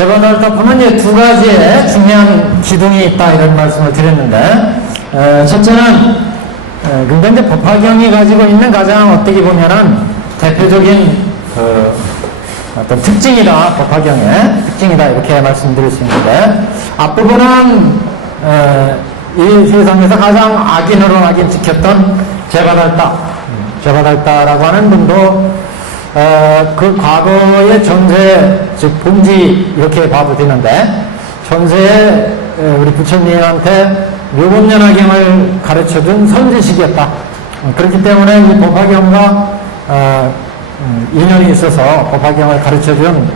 제반월탁품은 이제 두 가지의 중요한 기둥이 있다 이런 말씀을 드렸는데, 첫째는 근데 이제 법화경이 가지고 있는 가장 어떻게 보면은 대표적인 어떤 특징이다, 법화경의 특징이다 이렇게 말씀드릴 수 있는데, 앞부분은 이 세상에서 가장 악인으로 낙인 찍혔던 제바달다라고 하는 분도 그 과거의 전세, 즉 본지 이렇게 봐도 되는데, 전세에 우리 부처님한테 묘법연화경을 가르쳐준 선지식이었다. 그렇기 때문에 이 법화경과 인연이 있어서 법화경을 가르쳐준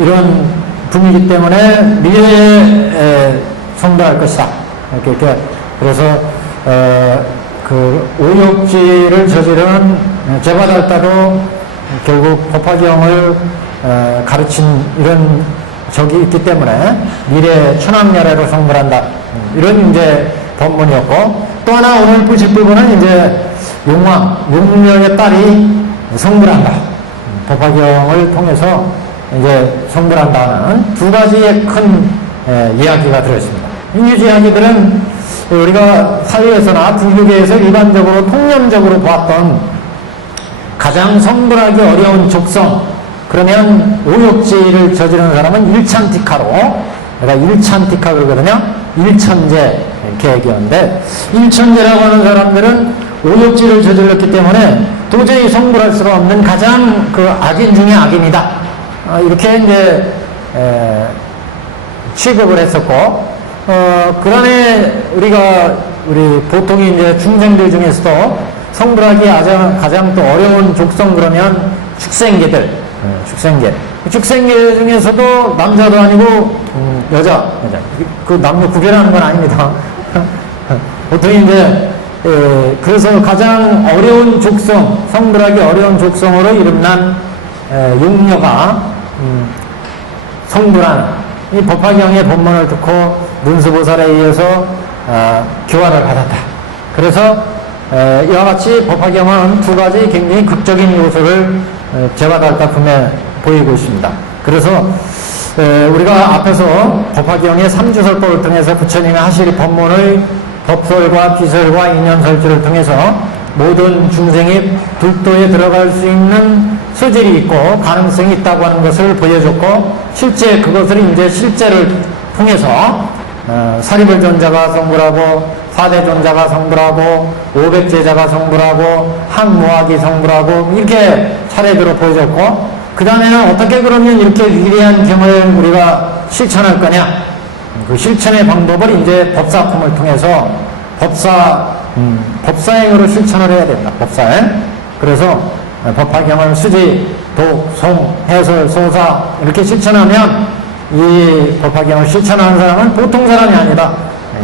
이런 분이기 때문에 미래에 성불할 것이다. 이렇게 그래서 그 오욕지를 저지른 제바달다도 결국 법화경을 가르친 이런 적이 있기 때문에 미래 천황열애로 성불한다. 이런 이제 법문이었고, 또 하나 오늘 보실 부분은 이제 용령의 딸이 성불한다. 법화경을 통해서 이제 성불한다는 두 가지의 큰 이야기가 들어있습니다. 이 이야기들은 우리가 사회에서나 불교계에서 일반적으로 통념적으로 보았던 가장 성불하기 어려운 족성, 그러면 오욕지를 저지르는 사람은 일찬티카로, 내가 일찬티카 그러거든요. 일천제 이렇게 얘기하는데, 일천제라고 하는 사람들은 오욕지를 저질렀기 때문에 도저히 성불할 수가 없는 가장 그 악인 중에 악인이다. 이렇게 이제 취급을 했었고, 그 다음에 우리 보통이 이제 중생들 중에서도 성불하기 가장 또 어려운 족성 그러면 축생계들, 축생계 중에서도 남자도 아니고 여자. 그 남녀 구별하는 건 아닙니다. 보통 이제 그래서 가장 어려운 족성, 성불하기 어려운 족성으로 이름난 용녀가 성불한 이 법화경의 법문을 듣고 문수보살에 의해서 교화를 받았다. 그래서 이와 같이 법화경은 두 가지 굉장히 극적인 요소를 제바달다품에 보이고 있습니다. 그래서 우리가 앞에서 법화경의 삼주설법을 통해서 부처님의 하실 법문의 법설과 비설과 인연설주를 통해서 모든 중생이 불도에 들어갈 수 있는 소질이 있고 가능성이 있다고 하는 것을 보여줬고, 실제 그것을 이제 실제를 통해서 사리불존자가 성불하고, 사대존자가 성불하고, 오백제자가 성불하고, 항무학이 성불하고, 이렇게 차례대로 보여줬고, 그 다음에는 어떻게 그러면 이렇게 위대한 경을 우리가 실천할 거냐? 그 실천의 방법을 이제 법사품을 통해서 법사행으로 실천을 해야 된다. 법사행. 그래서 법화경을 수지, 독, 송, 해설, 소사 이렇게 실천하면 이 법화경을 실천하는 사람은 보통 사람이 아니다.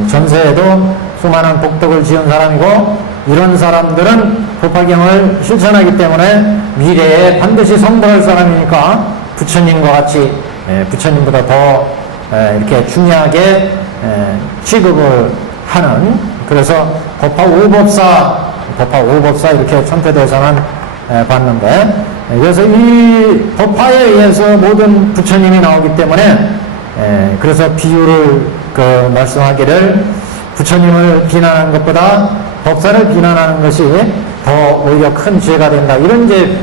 전세에도 수많은 복덕을 지은 사람이고, 이런 사람들은 법화경을 실천하기 때문에 미래에 반드시 성불할 사람이니까 부처님과 같이 부처님보다 더 이렇게 중요하게 취급을 하는, 그래서 법화 오법사 이렇게 천태대에서는 봤는데, 그래서 이 법화에 의해서 모든 부처님이 나오기 때문에 그래서 비유를 말씀하기를 부처님을 비난하는 것보다 법사를 비난하는 것이 더 오히려 큰 죄가 된다, 이런 이제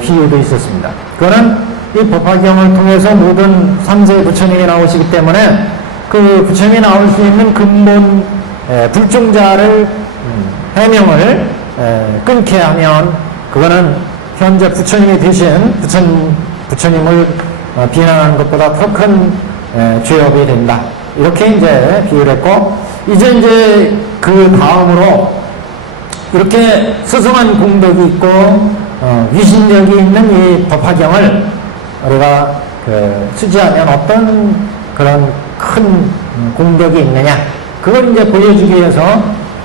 비유도 있었습니다. 그거는 이 법화경을 통해서 모든 3세 부처님이 나오시기 때문에 그 부처님이 나올 수 있는 근본 불종자를 해명을 끊게 하면 그거는 현재 부처님이 되신 부처님을 비난하는 것보다 더 큰 죄업이 된다, 이렇게 이제 비유를 했고, 이제 그 다음으로 이렇게 스승한 공덕이 있고 위신력이 있는 이 법화경을 우리가 수지하면 어떤 그런 큰 공덕이 있느냐, 그걸 이제 보여주기 위해서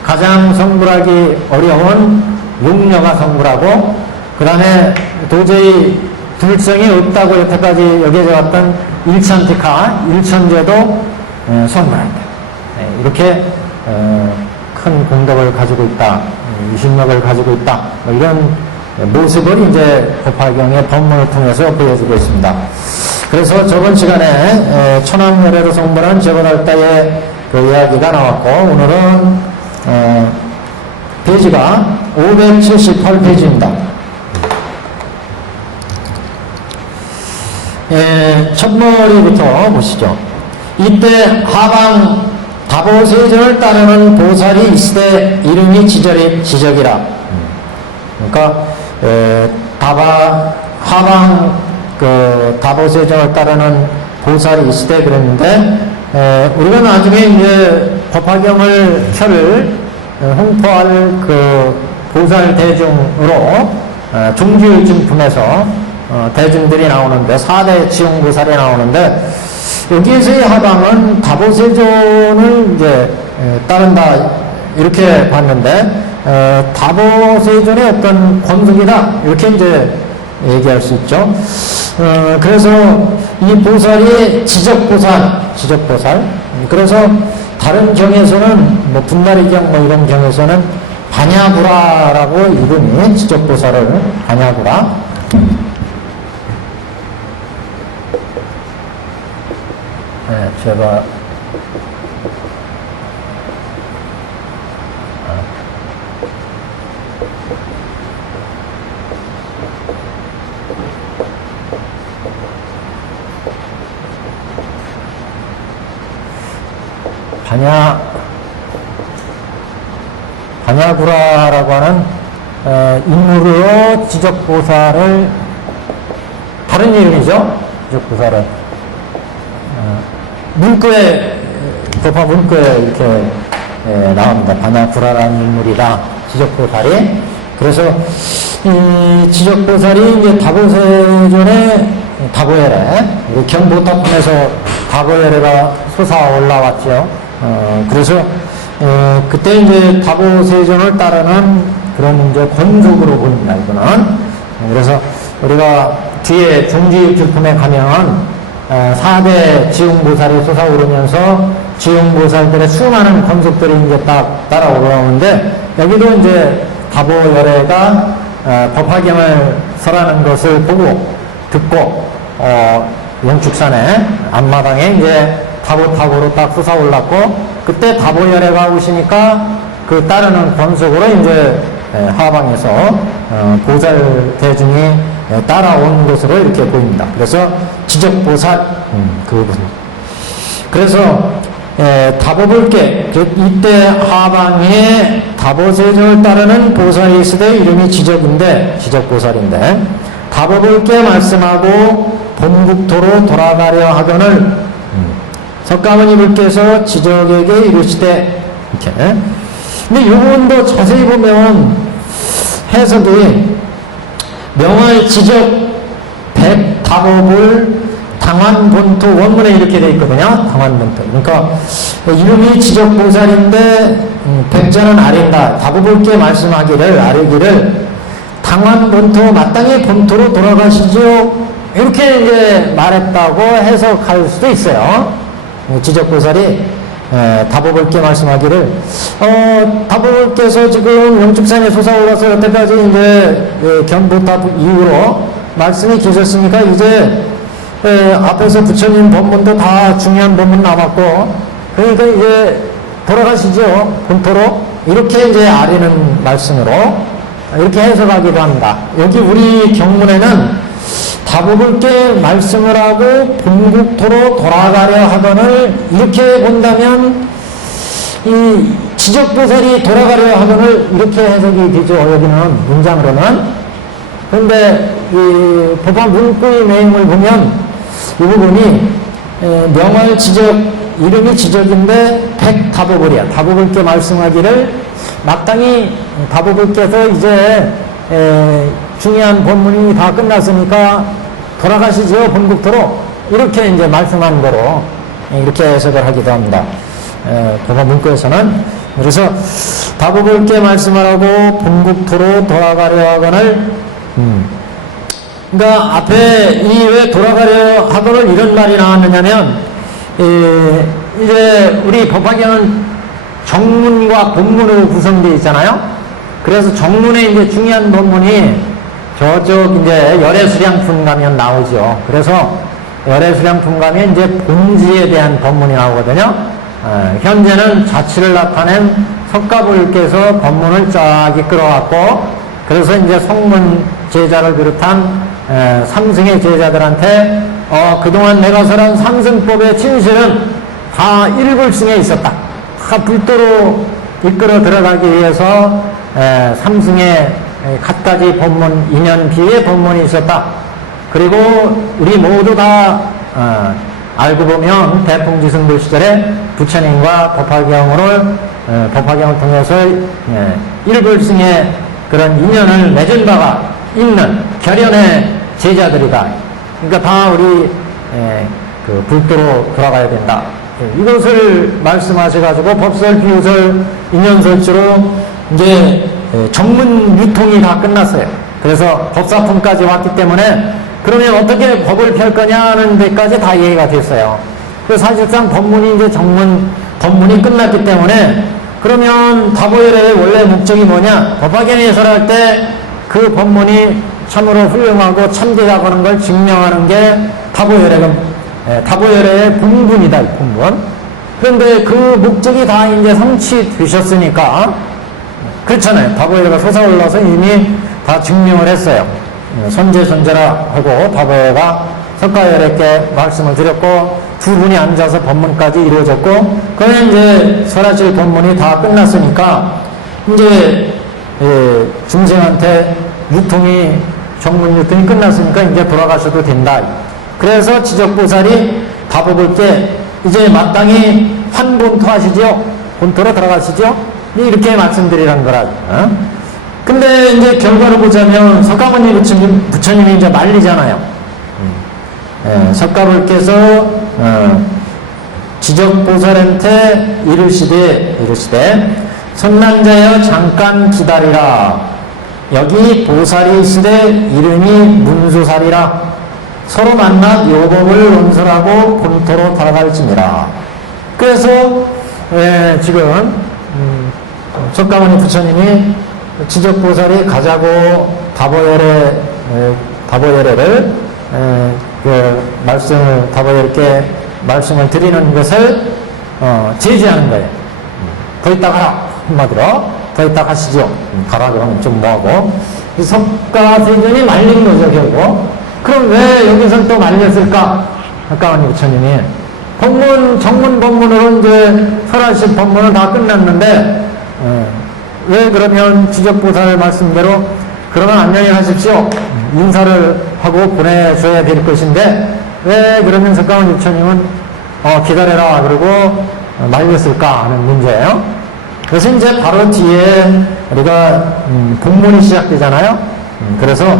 가장 성불하기 어려운 용녀가 성불하고, 그 다음에 도저히 불성이 없다고 여태까지 여겨져 왔던 일천티카, 일천제도 성불한다. 이렇게 큰 공덕을 가지고 있다, 위신력을 가지고 있다, 이런 모습을 이제 법화경의 법문을 통해서 보여주고 있습니다. 그래서 저번 시간에 천왕열애로 성불한 제보달다의 그 이야기가 나왔고, 오늘은 페이지가 578페이지입니다. 첫머리부터 보시죠. 이때 하방 다보세전을 따르는 보살이 있으되 이름이 지적이라. 그러니까 하방 그 다보세전을 따르는 보살이 있으되 그랬는데, 우리가 나중에 이제 법화경을 홍포할 그 보살 대중으로 종지일중품에서 대중들이 나오는데, 4대 지용보살이 나오는데, 여기에서의 하방은 다보세존을 이제 따른다 이렇게 봤는데, 다보세존의 어떤 권속이다 이렇게 이제 얘기할 수 있죠. 그래서 이 보살이 지적보살. 그래서 다른 경에서는 뭐 분다리경 뭐 이런 경에서는 반야구라라고 이름이 지적보살을 반야구라. 네, 제가 반야구라라고 하는 인물로 지적보살을, 다른 이름이죠. 지적보살은 문구에, 법화 문구에 이렇게 나옵니다. 반야구라라는 인물이다, 지적보살이. 그래서 이 지적보살이 이제 다보세존의 다보열애, 경보탑품에서 다보열애가 솟아 올라왔죠. 그래서 그때 이제 다보세존을 따르는 그런 이제 권속으로 보입니다, 이거는. 그래서 우리가 뒤에 종지일주품에 가면 4대 지용보살이 솟아오르면서 지용보살들의 수많은 권속들이 이제 딱 따라 올라오는데, 여기도 이제 다보열애가 법화경을 설하는 것을 보고 듣고 영축산에 앞마당에 이제 다보탑으로 딱 솟아올랐고, 그때 다보열애가 오시니까 그 따르는 권속으로 이제 하방에서 보살 대중이 따라온 것으로 이렇게 보입니다. 그래서 지적보살 그 부분. 그래서 다보불께, 이때 하방에 다보세존을 따르는 보살이 있으되 이름이 지적보살인데, 다보불께 말씀하고 본국토로 돌아가려 하거늘 석가모니 불께서 지적에게 이르시되, 이렇게. 근데 이 부분도 자세히 보면 해석이 명할 지적 백다보불 당환본토, 원문에 이렇게 되어 있거든요. 당환본토. 그러니까 이름이 지적보살인데 백자는 아린다. 다보불께 말씀하기를, 아뢰기를 당환본토, 마땅히 본토로 돌아가시죠, 이렇게 이제 말했다고 해석할 수도 있어요. 지적보살이 다보불께 말씀하기를, 다보불께서 지금 영축산에 솟아올라서 여태까지 이제 경보탑 이후로 말씀이 계셨으니까 이제 앞에서 부처님 법문도 다 중요한 법문 남았고, 그러니까 이제 돌아가시죠, 본토로. 이렇게 이제 아리는 말씀으로 이렇게 해석하기도 합니다. 여기 우리 경문에는 다보불께 말씀을 하고 본국토로 돌아가려 하거늘, 이렇게 본다면 이 지적보살이 돌아가려 하거늘 이렇게 해석이 되죠, 여기는 문장으로는. 그런데 이 법화 문구의 내용을 보면 이 부분이 명할 지적, 이름이 지적인데 백다보불이야. 다보불께 말씀하기를, 마땅히 다보불께서 이제 중요한 본문이 다 끝났으니까 돌아가시죠, 본국토로. 이렇게 이제 말씀한 거로 이렇게 해석을 하기도 합니다. 법화 문구에서는. 그래서 다보불께 말씀하라고 본국토로 돌아가려 하거늘, 그러니까 앞에 이 왜 돌아가려 하거늘 이런 말이 나왔느냐면, 이제 우리 법화경은 정문과 본문으로 구성되어 있잖아요. 그래서 정문에 이제 중요한 본문이 저쪽 이제 열애수량품 가면 나오죠. 그래서 열애수량 통감이 이제 본지에 대한 법문이 나오거든요. 현재는 자치를 나타낸 석가불께서 법문을 쫙 이끌어왔고, 그래서 이제 성문 제자를 비롯한 삼승의 제자들한테 그동안 내가 설한 삼승법의 진실은 다 일불승에 있었다. 다 불도로 이끌어 들어가기 위해서 삼승의 갖가지 법문, 인연비의 법문이 있었다. 그리고 우리 모두 다 알고 보면 대풍지승불 시절에 부처님과 법화경을 통해서 일불승의 그런 인연을 맺은 바가 있는 결연의 제자들이다. 그러니까 다 우리 그 불도로 돌아가야 된다. 이것을 말씀하셔가지고 법설, 비유설, 인연설주로 이제 전문 유통이 다 끝났어요. 그래서 법사품까지 왔기 때문에 그러면 어떻게 법을 펼 거냐는 데까지 다 이해가 됐어요. 그래서 사실상 법문이 이제 법문이 끝났기 때문에 그러면 다보열의 원래 목적이 뭐냐? 법화경에 설할 때 그 법문이 참으로 훌륭하고 참되다고 하는 걸 증명하는 게 다보열의 본분이다, 이 본분. 그런데 그 목적이 다 이제 성취되셨으니까, 그렇잖아요. 다보열가 솟아올라서 이미 다 증명을 했어요. 선제선제라 하고 다보열가 석가열에게 말씀을 드렸고, 두 분이 앉아서 법문까지 이루어졌고, 그러면 이제 설하실 법문이 다 끝났으니까, 이제, 중생한테 정문 유통이 끝났으니까 이제 돌아가셔도 된다. 그래서 지적보살이 다보불께 이제 마땅히 환본토 하시죠? 본토로 들어가시죠? 이렇게 말씀드리란 거라. 근데 이제 결과를 보자면 석가모니 부처님이 이제 말리잖아요. 석가불께서 지적보살한테 이르시되 선난자여 잠깐 기다리라. 여기 보살이 있으되 이름이 문수살이라. 서로 만나 요법을 논설하고 본토로 달아갈지니라. 그래서 지금 석가모니 부처님이 지적보살이 가자고 다보열애를 다보열께 말씀을 드리는 것을 제지하는 거예요. 더 있다 가라. 한마디로 더 있다 가시죠. 가라 그러면 좀 뭐하고. 석가세존이 말린 거죠, 결국. 그럼 왜 여기서 또 말렸을까? 석가모니 부처님이 정문 법문으로 이제 설하신 법문은 다 끝났는데 왜 그러면 지적보살 말씀대로 그러면 안녕히 가십시오. 인사를 하고 보내줘야 될 것인데 왜 그러면 석가모니 부처님은 기다려라 그러고 말렸을까 하는 문제예요. 그래서 이제 바로 뒤에 우리가 본문이 시작되잖아요. 그래서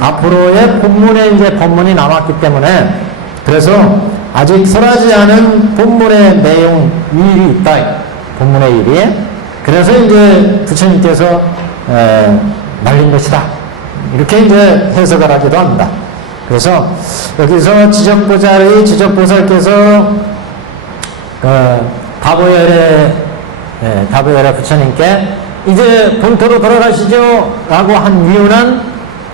앞으로의 본문에 이제 법문이 남았기 때문에 그래서 아직 설하지 않은 본문의 내용 일이 있다. 본문의 일이. 그래서 이제 부처님께서 말린 것이다. 이렇게 이제 해석을 하기도 합니다. 그래서 여기서 지적보살께서 다보열의 부처님께 이제 본토로 돌아가시죠 라고 한 이유는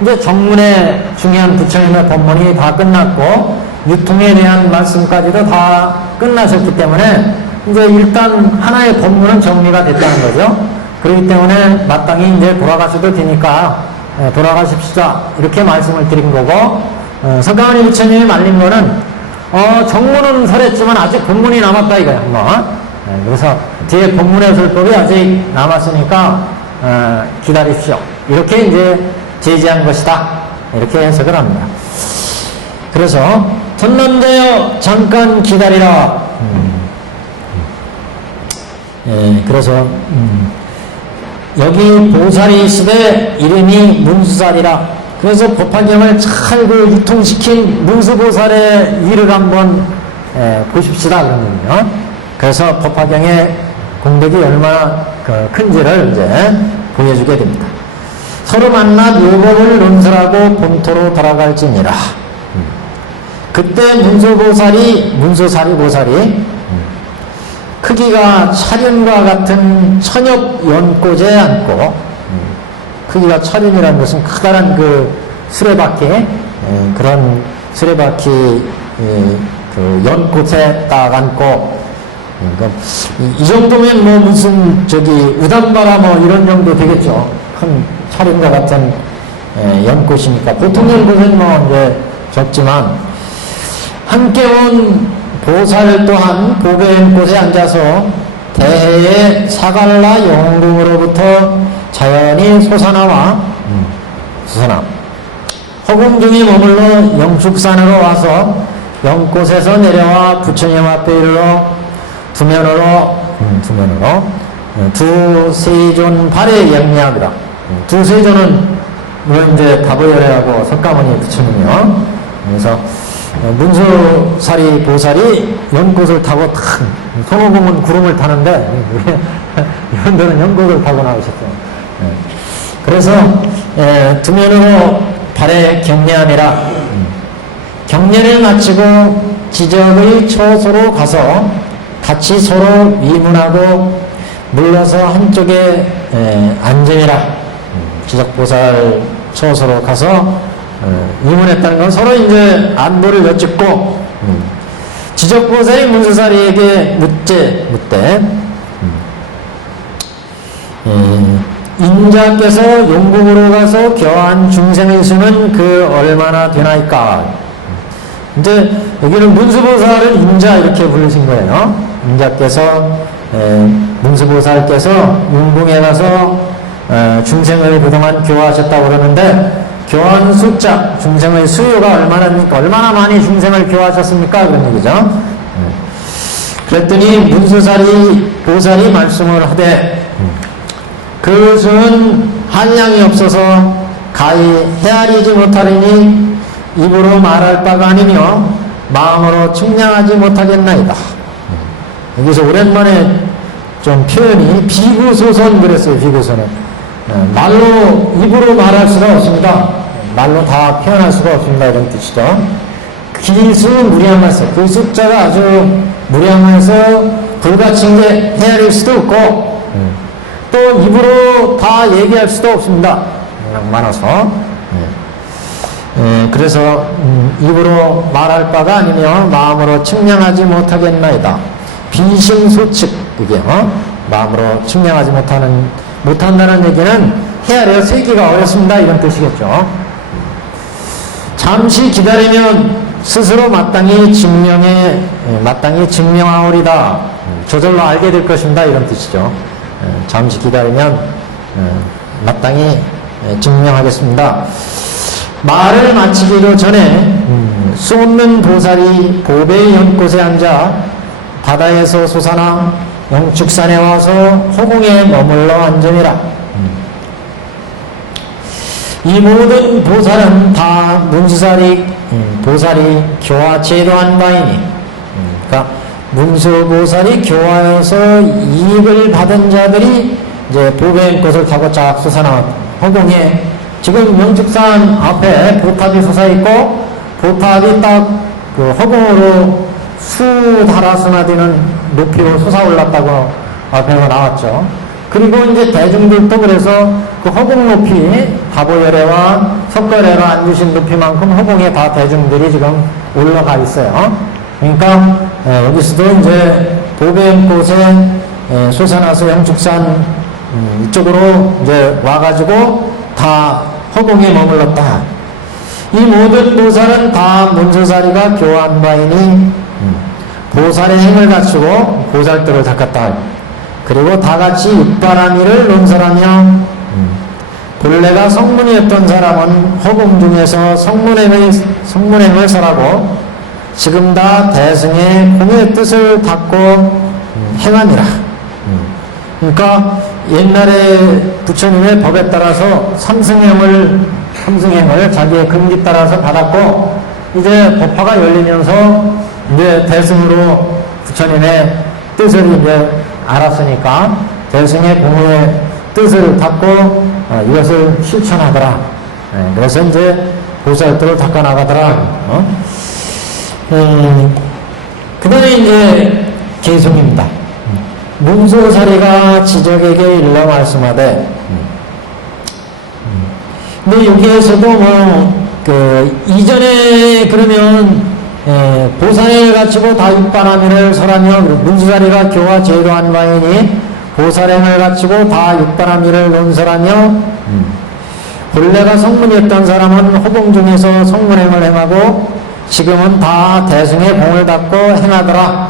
이제 정문의 중요한 부처님의 법문이 다 끝났고 유통에 대한 말씀까지도 다 끝나셨기 때문에 이제 일단 하나의 법문은 정리가 됐다는 거죠. 그렇기 때문에 마땅히 이제 돌아가셔도 되니까 돌아가십시다 이렇게 말씀을 드린 거고 석가모니 부처님이 말린 거는 정문은 설했지만 아직 본문이 남았다 이거야. 그래서 뒤에 본문의 설법이 아직 남았으니까 기다리십시오. 이렇게 이제 제지한 것이다. 이렇게 해석을 합니다. 그래서 선난자여 잠깐 기다리라. 그래서 여기 보살이 있으되 이름이 문수살이라. 그래서 법화경을 잘 유통시킨 문수보살의 일을 한번 보십시다 그러면요. 그래서 법화경의 공덕이 얼마나 큰지를 이제 보여주게 됩니다. 서로 만나 묘법을 논설하고 본토로 돌아갈지니라. 그때 문수보살이 크기가 차륜과 같은 천엽 연꽃에 앉고 크기가 차륜이라는 것은 커다란 그 수레바퀴 그런 수레바퀴 그 연꽃에 딱 앉고, 그러니까 이 정도면 뭐 무슨 저기 우담바라 뭐 이런 정도 되겠죠. 큰 차림과 같은 연꽃이니까. 보통 연꽃은 뭐 이제 적지만, 함께 온 보살 또한 보배 연꽃에 앉아서 대해의 사갈라 영궁으로부터 자연히 솟아나와 허공 중에 머물러 영축산으로 와서 연꽃에서 내려와 부처님 앞에 이르러 두면으로 두세존 발에 영리하더라. 두세존은 물론 이제 가보열애하고 석가모니 부처님이요. 그래서 문수사리 보살이 연꽃을 타고 탁, 손오공은 구름을 타는데 이런 데는 연꽃을 타고 나오셨어요. 그래서 두면으로 발에 경례함이라, 경례를 마치고 지적의 처소로 가서 같이 서로 위문하고 물러서 한쪽에 앉음이라. 지적보살 처소로 가서 위문했다는 건 서로 이제 안부를 여쭙고, 지적보살이 문수사리에게 묻되 인자께서 용궁으로 가서 겨한 중생의 수는 그 얼마나 되나이까. 이제 여기는 문수보살을 인자 이렇게 부르신 거예요. 인자께서 문수보살께서 용궁에 가서 중생을 그동안 교화하셨다고 그러는데, 교화한 숫자, 중생의 수요가 얼마나입니까? 얼마나 많이 중생을 교화하셨습니까? 그런 얘기죠. 그랬더니 문수사리 보살이 말씀을 하되, 그 수는 한량이 없어서 가히 헤아리지 못하리니 입으로 말할 바가 아니며 마음으로 측량하지 못하겠나이다. 여기서 오랜만에 좀 표현이 비구소선 그랬어요. 비구소는 말로, 입으로 말할 수가 없습니다. 말로 다 표현할 수가 없습니다. 이런 뜻이죠. 기수 무량하서, 그 숫자가 아주 무량해서 불가침 게 헤아릴 수도 없고, 또 입으로 다 얘기할 수도 없습니다. 많아서. 그래서 입으로 말할 바가 아니며 마음으로 측량하지 못하겠나이다. 비심소측, 그게 마음으로 측량하지 못한다는 얘기는 헤아려 세기가 어렵습니다. 이런 뜻이겠죠. 잠시 기다리면 스스로 마땅히 증명하오리다. 저절로 알게 될 것입니다. 이런 뜻이죠. 잠시 기다리면 마땅히 증명하겠습니다. 말을 마치기도 전에 수없는 보살이 보배의 연꽃에 앉아 바다에서 솟아나 영축산에 와서 허공에 머물러 앉으니라. 이 모든 보살은 다 문수사리 보살이 교화 제도한 바이니, 그러니까 문수보살이 교화에서 이익을 받은 자들이 이제 보배의 꽃을 타고 쫙 솟아나 허공에, 지금 영축산 앞에 보탑이 솟아있고, 보탑이 딱 그 허공으로 수 달아서나되는 높이로 솟아올랐다고 앞에서 나왔죠. 그리고 이제 대중들도 그래서 그 허공 높이 다보열애와 석가래가 앉으신 높이만큼 허공에 다 대중들이 지금 올라가 있어요. 그러니까 여기서도 이제 보배연꽃에 솟아나서 영축산 이쪽으로 이제 와가지고 다 허공에 머물렀다. 이 모든 보살은 다 문수사리가 교화한 바이니 보살의 행을 갖추고 보살들을 닦았다. 그리고 다 같이 육바라미를 논설하며 본래가 성문이었던 사람은 허공 중에서 성문행을 설하고 지금 다 대승의 공의 뜻을 닦고 행하니라. 그러니까 옛날에 부처님의 법에 따라서 삼승행을 자기의 근기 따라서 받았고, 이제 법화가 열리면서 이제 대승으로 부처님의 뜻을 이제 알았으니까 대승의 공의 뜻을 닦고 이것을 실천하더라. 그래서 이제 보살들을 닦아 나가더라. 그 다음에 이제 개송입니다. 문수사리가 지적에게 일러 말씀하되, 근데 여기에서도 뭐 이전에 그러면 보살을 갖추고 다 육반하미를 설하며 문수자리가 교화 제도한 바이니 보살행을 갖추고 다 육반하미를 논설하며 본래가 성문이었던 사람은 호봉 중에서 성문행을 행하고 지금은 다 대승의 공을 닦고 행하더라.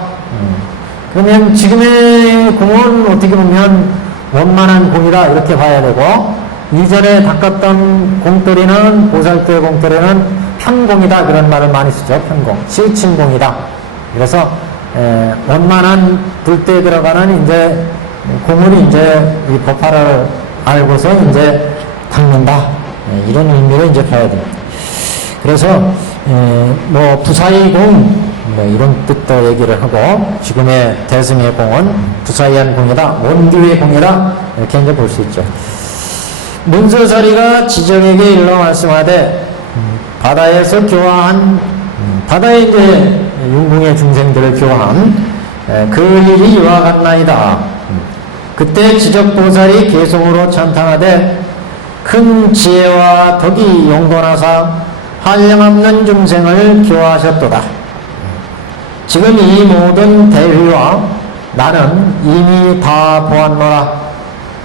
그러면 지금의 공은 어떻게 보면 원만한 공이다 이렇게 봐야 되고 이전에 닦았던 공돌이는 보살도의 공돌이는 편공이다 그런 말을 많이 쓰죠. 편공, 실친공이다. 그래서 원만한 불때에 들어가는 이제 공을 이제 이 법화를 알고서 이제 닦는다 이런 의미로 이제 봐야 됩니다. 그래서 뭐 부사이공 뭐 이런 뜻도 얘기를 하고 지금의 대승의 공은 부사이한 공이다, 원규의 공이다 이렇게 이제 볼 수 있죠. 문서자리가 지정에게 일러 말씀하되 바다에서 교화한 바다에 이제 윤궁의 중생들을 교화한 그 일이 이와 같나이다. 그때 지적보살이 계속으로 찬탄하되 큰 지혜와 덕이 용돈하사 한량없는 중생을 교화하셨도다. 지금 이 모든 대휘와 나는 이미 다 보았노라.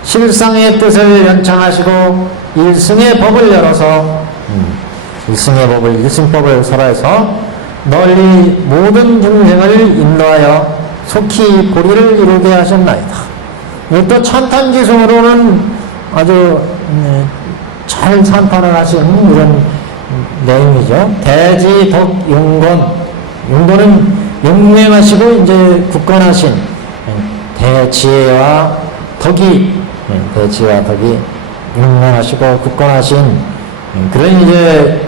실상의 뜻을 연창하시고 일승의 법을 열어서 일승법을 설해서 널리 모든 중생을 인도하여 속히 보리를 이루게 하셨나이다. 또 찬탄기송으로는 아주 잘 찬탄을 하신 이런 내용이죠. 대지덕용건, 용건은 용맹하시고 이제 굳건하신 대지혜와 덕이 용맹하시고 굳건하신 그런 이제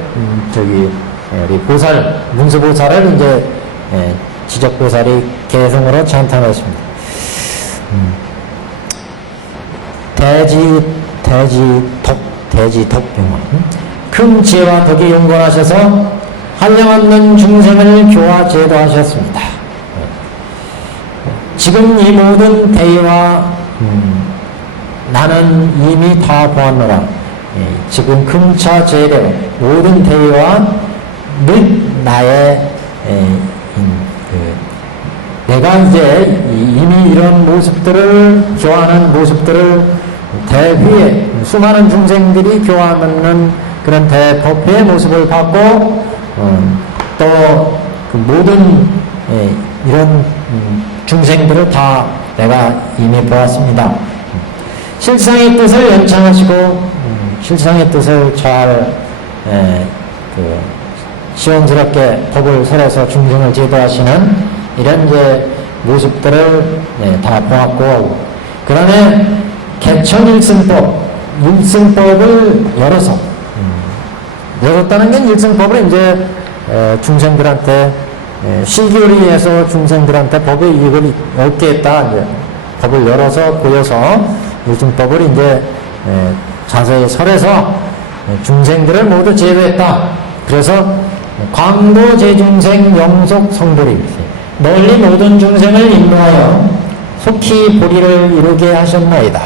우리 보살 문수보살을 이제 지적보살이 개성으로 찬탄했습니다. 대지덕용건 큰 지혜와 덕이 용건하셔서 한량없는 중생을 교화 제도하셨습니다. 지금 이 모든 대의와 나는 이미 다 보았노라. 지금 금차 제대 모든 대의와 늘 나의 내가 이제 이미 이런 모습들을 교화하는 모습들을 대휘에 수많은 중생들이 교화하는 그런 대법회의 모습을 받고 또 그 모든 이런 중생들을 다 내가 이미 보았습니다. 실상의 뜻을 연창하시고 실상의 뜻을 잘 시원스럽게 법을 설해서 중생을 제도하시는 이런 이제 모습들을 다 보았고 그 다음에 일승법을 열었다는 게 일승법을 이제 중생들한테 시교리에서 중생들한테 법의 이익을 얻게 했다. 이제 법을 열어서 보여서 일승법을 이제 자세히 설해서 중생들을 모두 제도했다. 그래서 광도 제중생 영속 성불이 널리 모든 중생을 인도하여 속히 보리를 이루게 하셨나이다.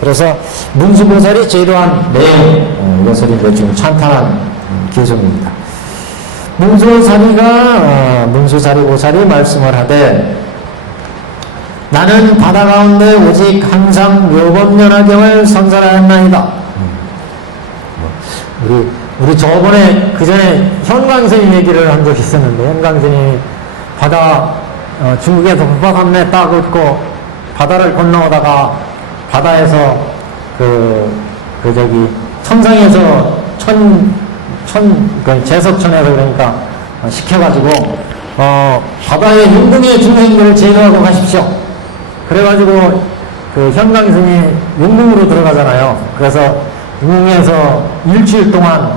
그래서 문수보살이 제도한 내용 이것을 이제 지금 찬탄한 기송입니다. 문수사리 보살이 말씀을 하되 나는 바다 가운데 오직 항상 묘법연화경을 선설하였나이다. 우리 저번에 그전에 현광스님 얘기를 한 적이 있었는데 현광스님이 바다 중국에서 법화삼례 딱 얻고 바다를 건너오다가 바다에서 천상에서 제석천에서 그러니까 시켜가지고 바다의 윤궁의 중생들을 제도하고 가십시오. 그래가지고 현광스님이 윤궁으로 들어가잖아요. 그래서 윤궁에서 일주일 동안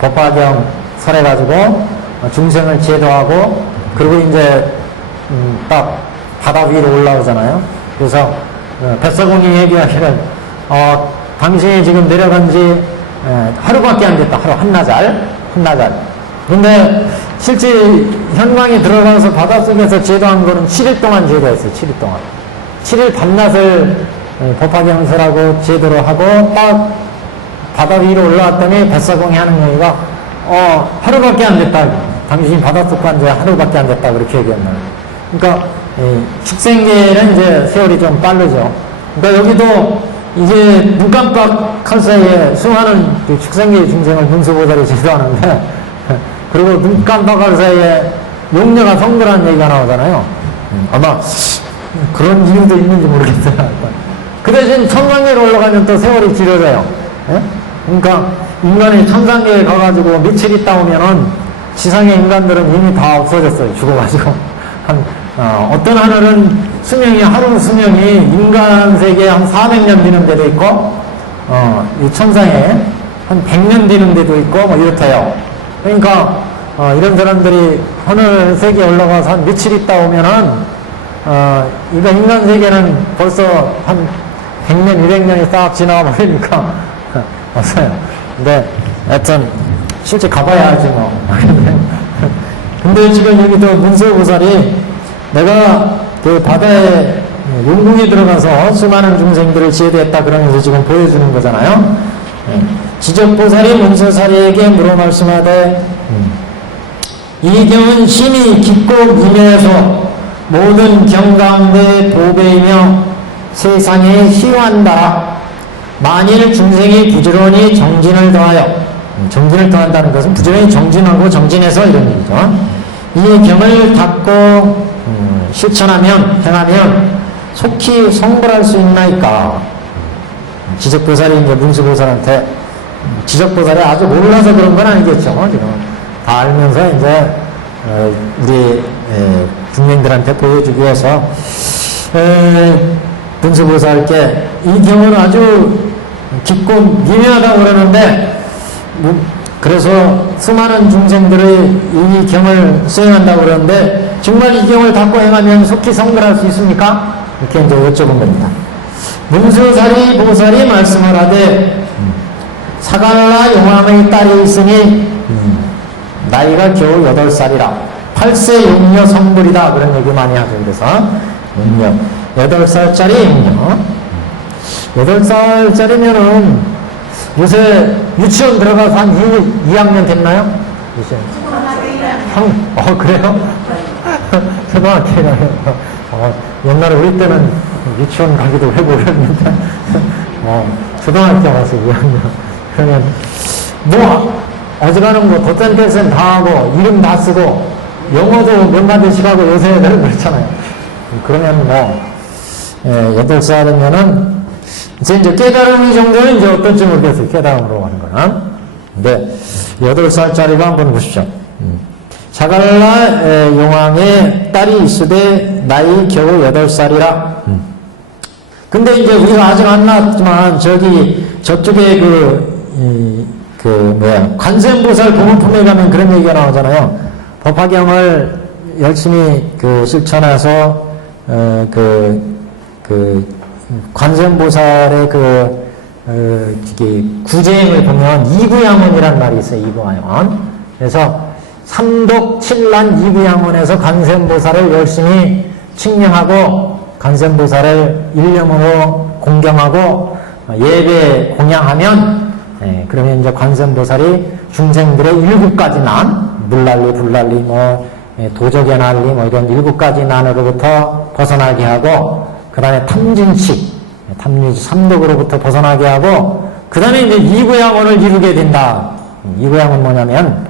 법화경 설해가지고 중생을 제도하고 그리고 이제 딱 바다 위로 올라오잖아요. 그래서 뱃사공이 얘기하기를 당신이 지금 내려간 지 하루밖에 안 됐다. 하루 한나절. 근데 실제 현광이 들어가서 바닷속에서 제도한 거는 7일 동안 제도했어요. 7일 동안. 7일 밤낮을 법화경설하고 제도를 하고 딱 바다 위로 올라왔더니 뱃사공이 하는 얘기가 하루밖에 안 됐다. 당신이 바닷속 간 지 하루밖에 안 됐다. 그렇게 얘기했나요? 그러니까 축생계는 이제 세월이 좀 빠르죠. 그러니까 여기도 이제 눈 깜빡할 사이에 수많은 축생계의 중생을 문수보살이 지도하는데 그리고 눈 깜빡할 사이에 용녀가 성불한 얘기가 나오잖아요. 아마 그런 이유도 있는지 모르겠어요. 그 대신 천상계로 올라가면 또 세월이 길어져요. 예? 그러니까 인간이 천상계에 가가지고 며칠 있다 오면은 지상의 인간들은 이미 다 없어졌어요. 죽어가지고. 어떤 하늘은 하루 수명이 인간 세계에 한 400년 되는 데도 있고, 이 천상에 한 100년 되는 데도 있고, 뭐 이렇대요. 그러니까, 이런 사람들이 하늘 세계에 올라가서 한 며칠 있다 오면은, 이거 인간 세계는 벌써 한 100년, 200년이 싹 지나가 버리니까, 없어요. 근데, 하여튼, 실제 가봐야 알지 뭐. 근데 지금 여기도 문수보살이 내가 그 바다에 용궁에 들어가서 수많은 중생들을 지혜되었다 그러면서 지금 보여주는 거잖아요. 지적보살이 문수사리에게 물어 말씀하되 이 경은 심히 깊고 미묘해서 모든 경 가운데 보배이며 세상에 희화한다. 만일 중생이 부지런히 정진을 더하여 정진을 더한다는 것은 부지런히 정진하고 정진해서 이런 얘기죠. 이 경을 닫고 실천하면 행하면 속히 성불할 수 있나이까. 지적보살이 이제 문수보살한테 지적보살이 아주 몰라서 그런 건 아니겠죠. 지금 다 알면서 이제 우리 국민들한테 보여주기 위해서 문수보살께 이 경은 아주 깊고 미묘하다고 그러는데 그래서 수많은 중생들의 이 경을 수행한다고 그러는데 정말 이 경을 닫고 행하면 속히 성불할 수 있습니까? 이렇게 이제 여쭤본 겁니다. 문수사리 보살이 말씀을 하되 사갈라 용왕의 딸이 있으니 나이가 겨우 8살이라 8세 용녀 성불이다 그런 얘기 많이 하죠. 그래서 용녀 8살짜리 용녀 8살짜리면은 요새 유치원 들어가서 한 2학년 됐나요? 그래요? 초등학교에 옛날에 우리 때는 유치원 가기도 해고 그랬는데 초등학교 가서 2학년 그러면 뭐 어지간한 거 덧센 다 하고 이름 다 쓰고 영어도 몇 마디씩 하고 요새 애들은 그렇잖아요. 그러면 8살이면은 이제 깨달음이 정도는 이제 어떨지 모르겠어요. 깨달음으로 하는 거는. 근데 8살짜리가 한번 보십시오. 사갈라 용왕의 딸이 있으되 나이 겨우 8살이라. 근데 이제 우리가 아직 안 나왔지만 저쪽에 관세음보살 보물품에 가면 그런 얘기가 나오잖아요. 법화경을 열심히 실천해서 관세음보살의 구제행을 보면 이구양원이라는 말이 있어요. 이구양원. 그래서 삼독 칠란 이구양원에서 관세음보살을 열심히 칭령하고 관세음보살을 일념으로 공경하고 예배 공양하면 그러면 이제 관세음보살이 중생들의 7가지 난 물난리, 불난리, 도적의 난리 이런 7가지 난으로부터 벗어나게 하고 그 다음에 탐진치, 삼독으로부터 벗어나게 하고 그 다음에 이제 이구양원을 이루게 된다. 이구양은 뭐냐면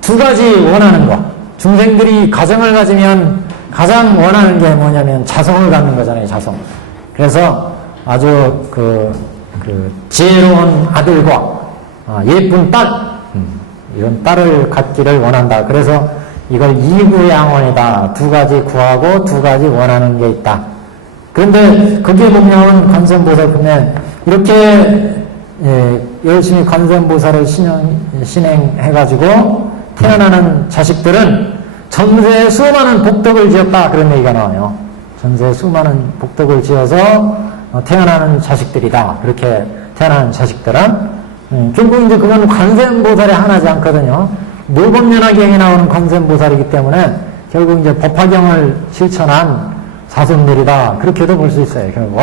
2가지 원하는 거. 중생들이 가정을 가지면 가장 원하는 게 뭐냐면 자성을 갖는 거잖아요. 자성. 그래서 아주 지혜로운 아들과 예쁜 딸 이런 딸을 갖기를 원한다. 그래서 이걸 이구양원이다. 2가지 구하고 2가지 원하는 게 있다. 그런데 거기에 보면 관세음보살품에 이렇게 열심히 관세음보살을 신행해가지고 태어나는 자식들은 전세에 수많은 복덕을 지었다 그런 얘기가 나와요. 전세에 수많은 복덕을 지어서 태어나는 자식들이다. 그렇게 태어나는 자식들은 결국 이제 그건 관세음보살에 하나지 않거든요. 묘법연화경에 나오는 관세음보살이기 때문에 결국 이제 법화경을 실천한 자손들이다. 그렇게도 볼 수 있어요. 결국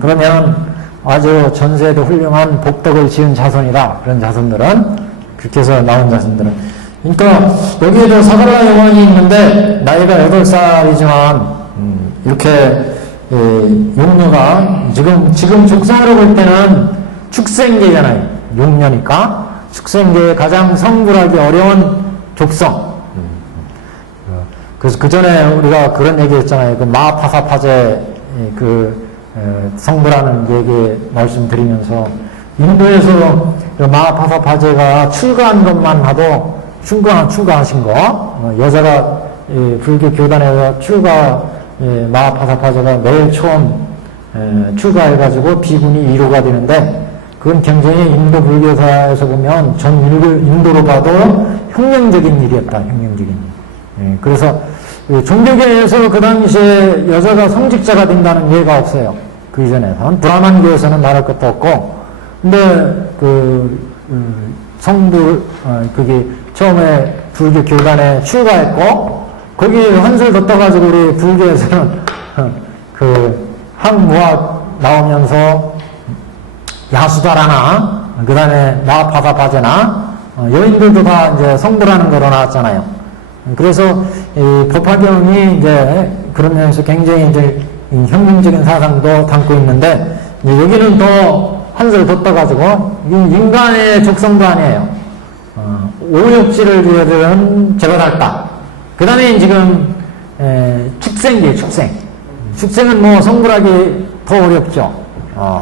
그러면 아주 전세도 훌륭한 복덕을 지은 자손이다. 그런 자손들은, 그렇게 해서 나온 자손들은. 그러니까 여기에도 사갈라 여왕이 있는데 나이가 8살이지만 이렇게 용녀가 지금 족성으로 볼 때는 축생계잖아요. 용녀니까 축생계의 가장 성불하기 어려운 족성. 그래서 그 전에 우리가 그런 얘기 했잖아요. 그 마하파사파제 성불하는 얘기 말씀드리면서 인도에서 그 마하파사파제가 출가한 것만 봐도 출가하신 거, 여자가 불교 교단에서 마하파사파제가 매일 처음 출가해가지고 비군이 1호가 되는데, 그건 굉장히 인도 불교사에서 보면 전 인도로 봐도 혁명적인 일이었다. 혁명적인 일. 그래서 종교계에서 그 당시에 여자가 성직자가 된다는 예가 없어요. 그 이전에서는. 브라만교에서는 말할 것도 없고, 근데 그게 처음에 불교 교단에 출가했고, 거기 한술 더 떠가지고 우리 불교에서는 한무학 나오면서 야수다라나, 그 다음에 마하파사파제나, 여인들도 다 이제 성불하는 거로 나왔잖아요. 그래서 이 법화경이 이제 그런 면에서 굉장히 이제 혁명적인 사상도 담고 있는데, 여기는 더 한술 더 떠가지고, 인간의 족성도 아니에요. 오욕지를 위해서는 제거할다. 그 다음에 지금 축생이에요. 축생은 뭐 성불하기 더 어렵죠.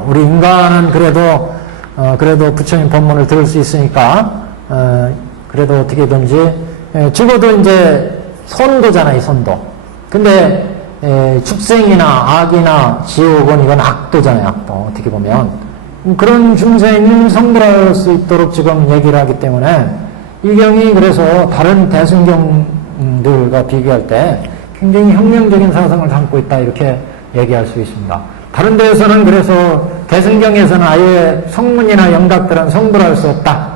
우리 인간은 그래도 부처님 법문을 들을 수 있으니까 그래도 어떻게든지 죽어도 이제 선도잖아요. 선도. 근데 축생이나 악이나 지옥은 이건 악도잖아요. 악도. 어떻게 보면 그런 중생이 성불할 수 있도록 지금 얘기를 하기 때문에 이 경이 그래서 다른 대승경들과 비교할 때 굉장히 혁명적인 사상을 담고 있다, 이렇게 얘기할 수 있습니다. 다른 데에서는 그래서 대승경에서는 아예 성문이나 영각들은 성불할 수 없다,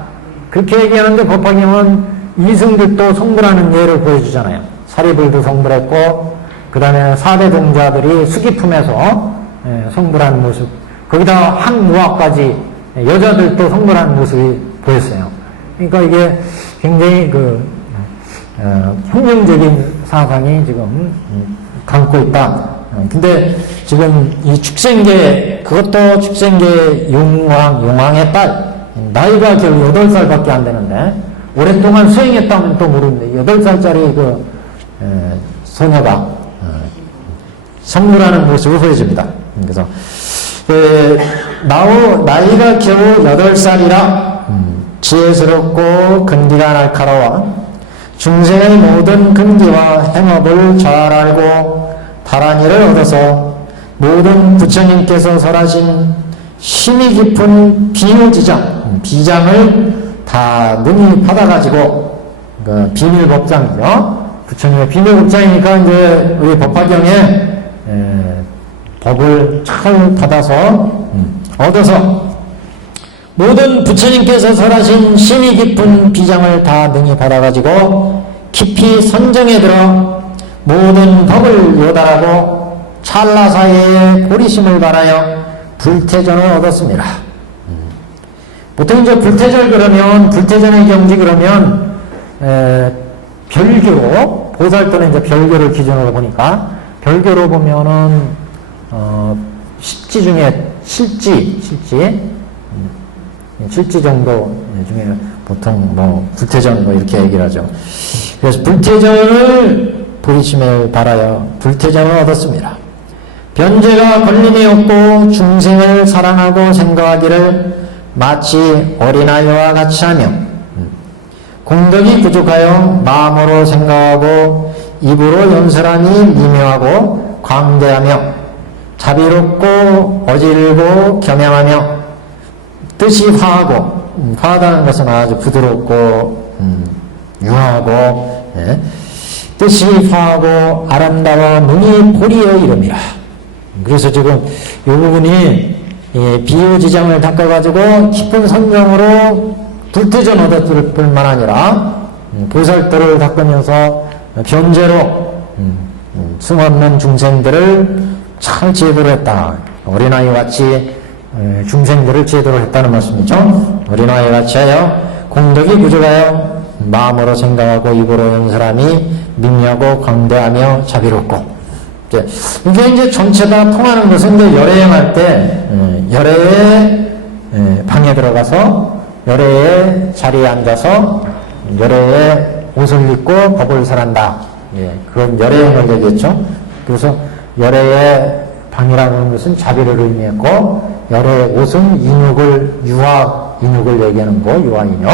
그렇게 얘기하는데 법화경은 이승들도 성불하는 예를 보여주잖아요. 사리불도 성불했고, 그 다음에 4대 동자들이 수기품에서 성불한 모습, 거기다 한무학까지 여자들도 성불하는 모습이 보였어요. 그러니까 이게 굉장히 혁명적인 사상이 지금 담고 있다. 근데 지금 이 축생계, 그것도 축생계 용왕의 딸, 나이가 겨우 8살밖에 안 되는데, 오랫동안 수행했다면 또 모르는데, 8살짜리 소녀가 성불하는 모습을 보여줍니다. 그래서, 나이가 겨우 8살이라, 지혜스럽고 근기가 날카로워 중생의 모든 근기와 행업을 잘 알고 다란이를 얻어서 모든 부처님께서 설하신 심이 깊은 비장을 다 능히 받아가지고, 비밀법장이죠. 부처님의 비밀법장이니까 이제 우리 법화경에 법을 잘 받아서 얻어서 모든 부처님께서 설하신 심이 깊은 비장을 다 능히 받아가지고 깊이 선정에 들어 모든 법을 요달하고 찰나사이에 보리심을 바라여 불태전을 얻었습니다. 보통 이제 불태전의 경지 그러면 별교로, 보살도는 이제 별교를 기준으로 보니까, 별교로 보면은 십지 중에 실지 정도 중에 보통 불태전 이렇게 얘기를 하죠. 그래서 불태전을 보리심을 바라여 불태전을 얻었습니다. 변제가 걸림이 없고 중생을 사랑하고 생각하기를 마치 어린아이와 같이 하며, 공덕이 부족하여 마음으로 생각하고 입으로 연설하니 미묘하고 광대하며 자비롭고 어질고 겸양하며 뜻이 화하다는 것은 아주 부드럽고 유하고, 뜻이 화하고 아름다워 눈이 보리에 이름이라. 그래서 지금 이 부분이 비유지장을 닦아가지고 깊은 선정으로 불태전 얻었을 뿐만 아니라 보살도를 닦으면서 변제로 숨없는 중생들을 잘 제도를 했다. 어린아이 같이 중생들을 제도로 했다는 말씀이죠. 어린아이 같이 하여 공덕이 부족하여 마음으로 생각하고 입으로 연설함이 미미하고 광대하며 자비롭고. 이게 이제 전체가 통하는 것은 이제 열애행할 때 열애의 방에 들어가서 열애의 자리에 앉아서 열애의 옷을 입고 법을 설한다. 그건 열애행을 얘기했죠. 그래서 열애의 방이라고 하는 것은 자비를 의미했고, 열애의 옷은 유아 인육을 얘기하는 거, 유아 인육.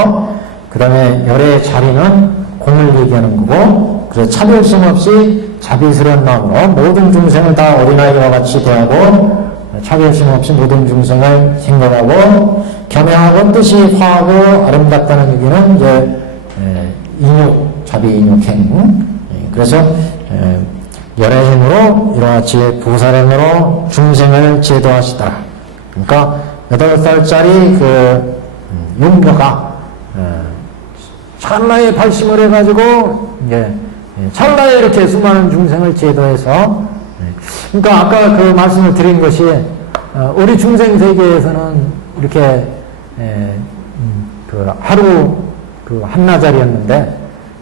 그 다음에 열애의 자리는 공을 얘기하는 거고, 그래서 차별심 없이 자비스러운 마음으로 모든 중생을 다 어린아이와 같이 대하고, 차별심 없이 모든 중생을 생각하고, 겸양하고 뜻이 화하고 아름답다는 얘기는 이제 인육, 자비 인육행. 그래서 열애행으로 이러같이 보살행으로 중생을 제도하시더라. 그러니까 8살짜리 그 용녀가 찰나에 발심을 해가지고 찰나에 이렇게 수많은 중생을 제도해서, 그러니까 아까 그 말씀을 드린 것이 우리 중생 세계에서는 이렇게 그 하루 그 한나절이었는데,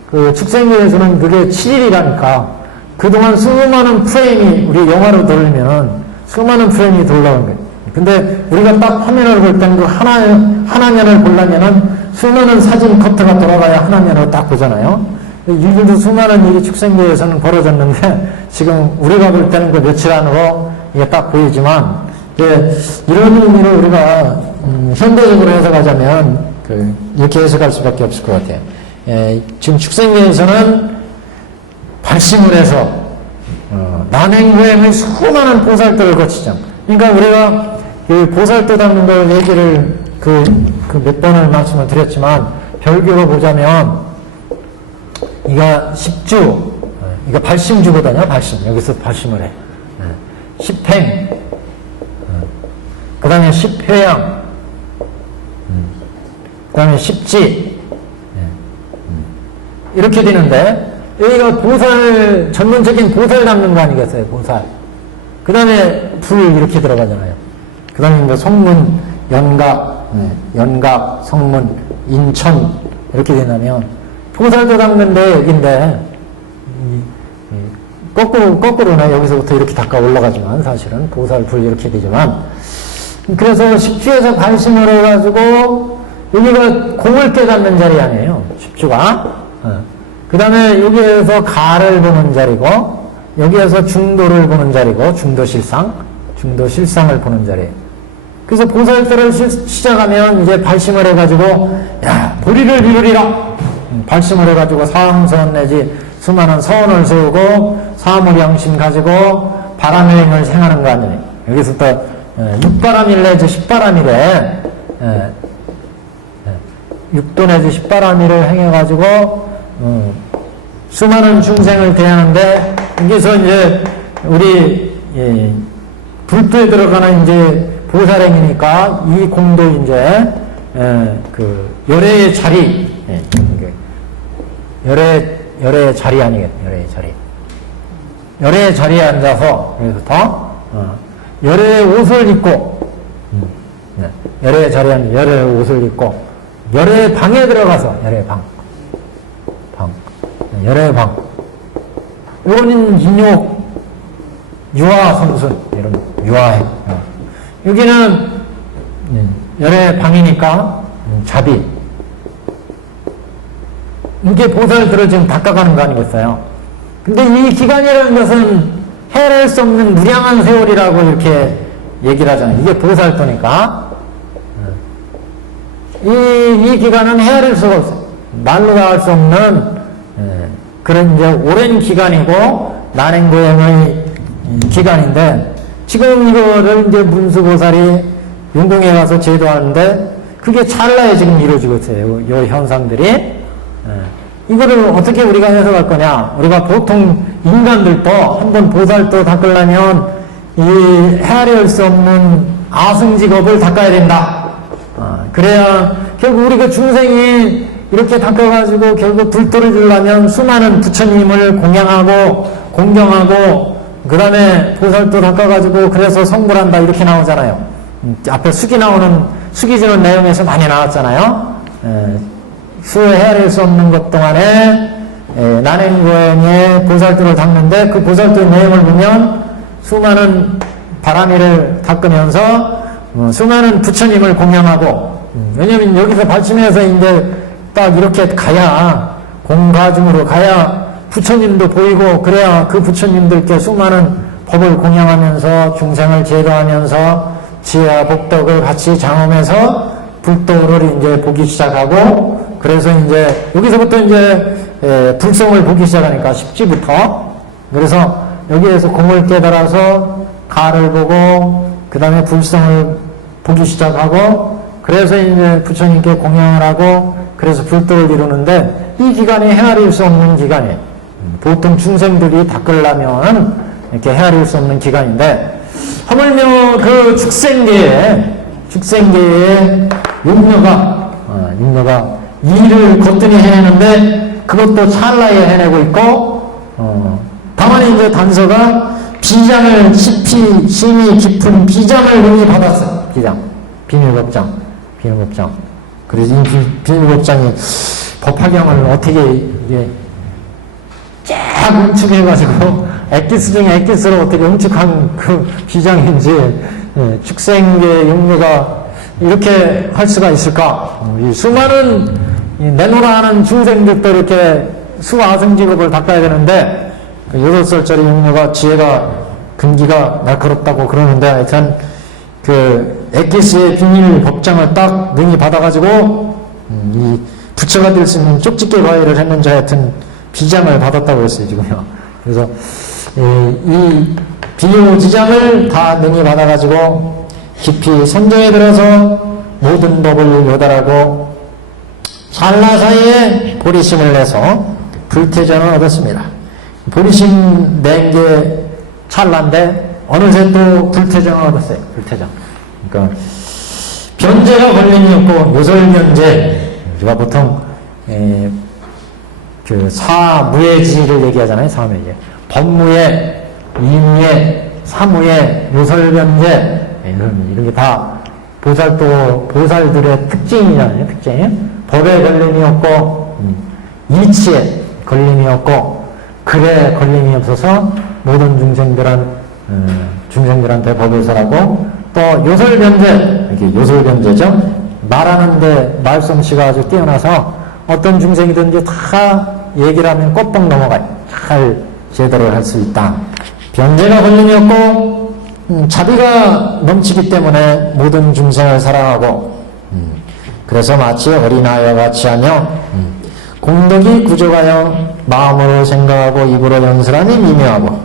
그 축생계에서는 그게 7일이라니까 그동안 수많은 프레임이 우리 영화로 돌리면은 수많은 프레임이 돌아온 거예요. 근데 우리가 딱 화면을 볼 때는 그 하나년을 보려면은 수많은 사진 커트가 돌아가야 하나년을 딱 보잖아요. 이들도 수많은 일이 축생계에서는 벌어졌는데 지금 우리가 볼 때는 그 며칠 안으로 이게 딱 보이지만, 이런 의미로 우리가 현대적으로 해석하자면 이렇게 해석할 수밖에 없을 것 같아요. 지금 축생계에서는 발심을 해서 난행구행의 수많은 보살도를 거치죠. 그러니까 우리가 그 보살도 닦는 걸 얘기를 몇 번을 말씀을 드렸지만, 별교로 보자면 이가 10주, 이거 발심주거든요. 발심, 여기서 발심을 해. 10행, 그 다음에 10회양, 그 다음에 10지, 이렇게 되는데, 여기가 보살, 전문적인 보살 닮는 거 아니겠어요? 보살. 그 다음에 불 이렇게 들어가잖아요. 그 다음에 뭐 성문, 연각, 성문, 인천, 이렇게 된다면, 보살도 닦는데 여기인데, 거꾸로는 여기서부터 이렇게 닦아 올라가지만, 사실은 보살, 불 이렇게 되지만, 그래서 10주에서 발심을 해가지고, 여기가 공을 깨닫는 자리 아니에요. 10주가. 그 다음에 여기에서 가를 보는 자리고, 여기에서 중도를 보는 자리고, 중도실상을 보는 자리예요. 그래서 보살도를 시작하면 이제 발심을 해가지고, 보리를 이루리라! 발심을 해가지고 사항선 내지 수많은 서원을 세우고, 사무량심 가지고, 바람여행을 행하는 거 아니에요. 여기서부터 6바람일 내지 10바람일에, 6도 내지 10바람일을 행해가지고, 수많은 중생을 대하는데, 여기서 이제 우리 불도에 들어가는 이제 보살행이니까 이 공도 이제 그 열애의 자리, 열애의 자리 아니겠네, 열애의 자리. 열애의 자리에 앉아서 여기부터 열애의 옷을 입고, 열애의 자리에 앉아 열애의 옷을 입고, 열애의 방에 들어가서 열애의 방. 열애의 방. 이거는 인욕, 유아 선순, 이런 유아행. 여기는 열애의 방이니까 자비. 이게 보살들을 지금 닦아가는 거 아니겠어요? 근데 이 기간이라는 것은 헤아릴 수 없는 무량한 세월이라고 이렇게 얘기를 하잖아요. 이게 보살도니까. 이 기간은 헤아릴 수가 없어요. 말로 다 할 수 없는 그런 이제 오랜 기간이고 난행고행의 기간인데, 지금 이거를 이제 문수보살이 용궁에 가서 제도하는데 그게 찰나에 지금 이루어지고 있어요. 이 현상들이. 이거를 어떻게 우리가 해석할 거냐? 우리가 보통 인간들도 한번 보살도 닦으려면 이 헤아릴 수 없는 아승직업을 닦아야 된다. 그래야 결국 우리 그 중생이 이렇게 닦아가지고 결국 불도를 주려면 수많은 부처님을 공양하고 공경하고 그 다음에 보살도 닦아가지고 그래서 성불한다 이렇게 나오잖아요. 앞에 숙이 주는 내용에서 많이 나왔잖아요. 수에 헤아릴 수 없는 것 동안에 난행고행에 보살도를 닦는데 그 보살도의 내용을 보면 수많은 바람이를 닦으면서 수많은 부처님을 공양하고 왜냐면 여기서 발심해서 이제 딱 이렇게 가야 공가중으로 가야 부처님도 보이고 그래야 그 부처님들께 수많은 법을 공양하면서 중생을 제도하면서 지혜와 복덕을 같이 장엄해서 불도를 이제 보기 시작하고 그래서 이제 여기서부터 이제 불성을 보기 시작하니까 십지부터 그래서 여기에서 공을 깨달아서 가를 보고 그 다음에 불성을 보기 시작하고 그래서 이제 부처님께 공양을 하고 그래서 불도를 이루는데 이 기간이 헤아릴 수 없는 기간이에요. 보통 중생들이 닦으려면 이렇게 헤아릴 수 없는 기간인데 하물며 그 축생계에 육녀가 일을 거뜬히 해내는데 그것도 찰나에 해내고 있고 다만 이제 단서가 비장을 심히 깊은 비장을 능히 받았어요. 비밀법장. 그래서 이 비밀법장이 법화경을 어떻게 이게 쫙 응축해가지고 엑기스 중에 엑기스로 어떻게 응축한 그 비장인지 축생계 육류가 이렇게 할 수가 있을까? 이 수많은 내노라 하는 중생들도 이렇게 수아승직업을 닦아야 되는데 8살짜리 육류가 지혜가 근기가 날카롭다고 그러는데 하여튼 그 엑기스의 비밀 법장을 딱 능히 받아가지고 이 부처가 될 수 있는 쪽집게 과외를 했는지 하여튼 비장을 받았다고 했어요 지금요. 그래서 이 비유지장을 다 능히 받아가지고 깊이 선정에 들어서 모든 법을 요달하고 찰나 사이에 보리심을 내서 불태전을 얻었습니다. 보리심 낸 게 찰나인데 어느새 또 불태전을 얻었어요. 불태전. 그러니까 변제가 걸림이었고 요설변제 우리가 보통 그 사무예지를 얘기하잖아요. 사무예지. 법무예, 이무예, 사무예, 요설변제 이런 게 다 보살들의 특징이잖아요. 특징. 법에 걸림이 없고 이치에 걸림이 없고 글에 걸림이 없어서 모든 중생들한테 법을 설하고 또 요설변제 이게 요설변제죠. 말하는데 말솜씨가 아주 뛰어나서 어떤 중생이든지 다 얘기를 하면 꼬뻑 넘어가요. 잘 제대로 할 수 있다. 변제가 걸림이 없고 자비가 넘치기 때문에 모든 중생을 사랑하고 그래서 마치 어린아이와 같이 하며 공덕이 구족하여 마음으로 생각하고 입으로 연설하니 미묘하고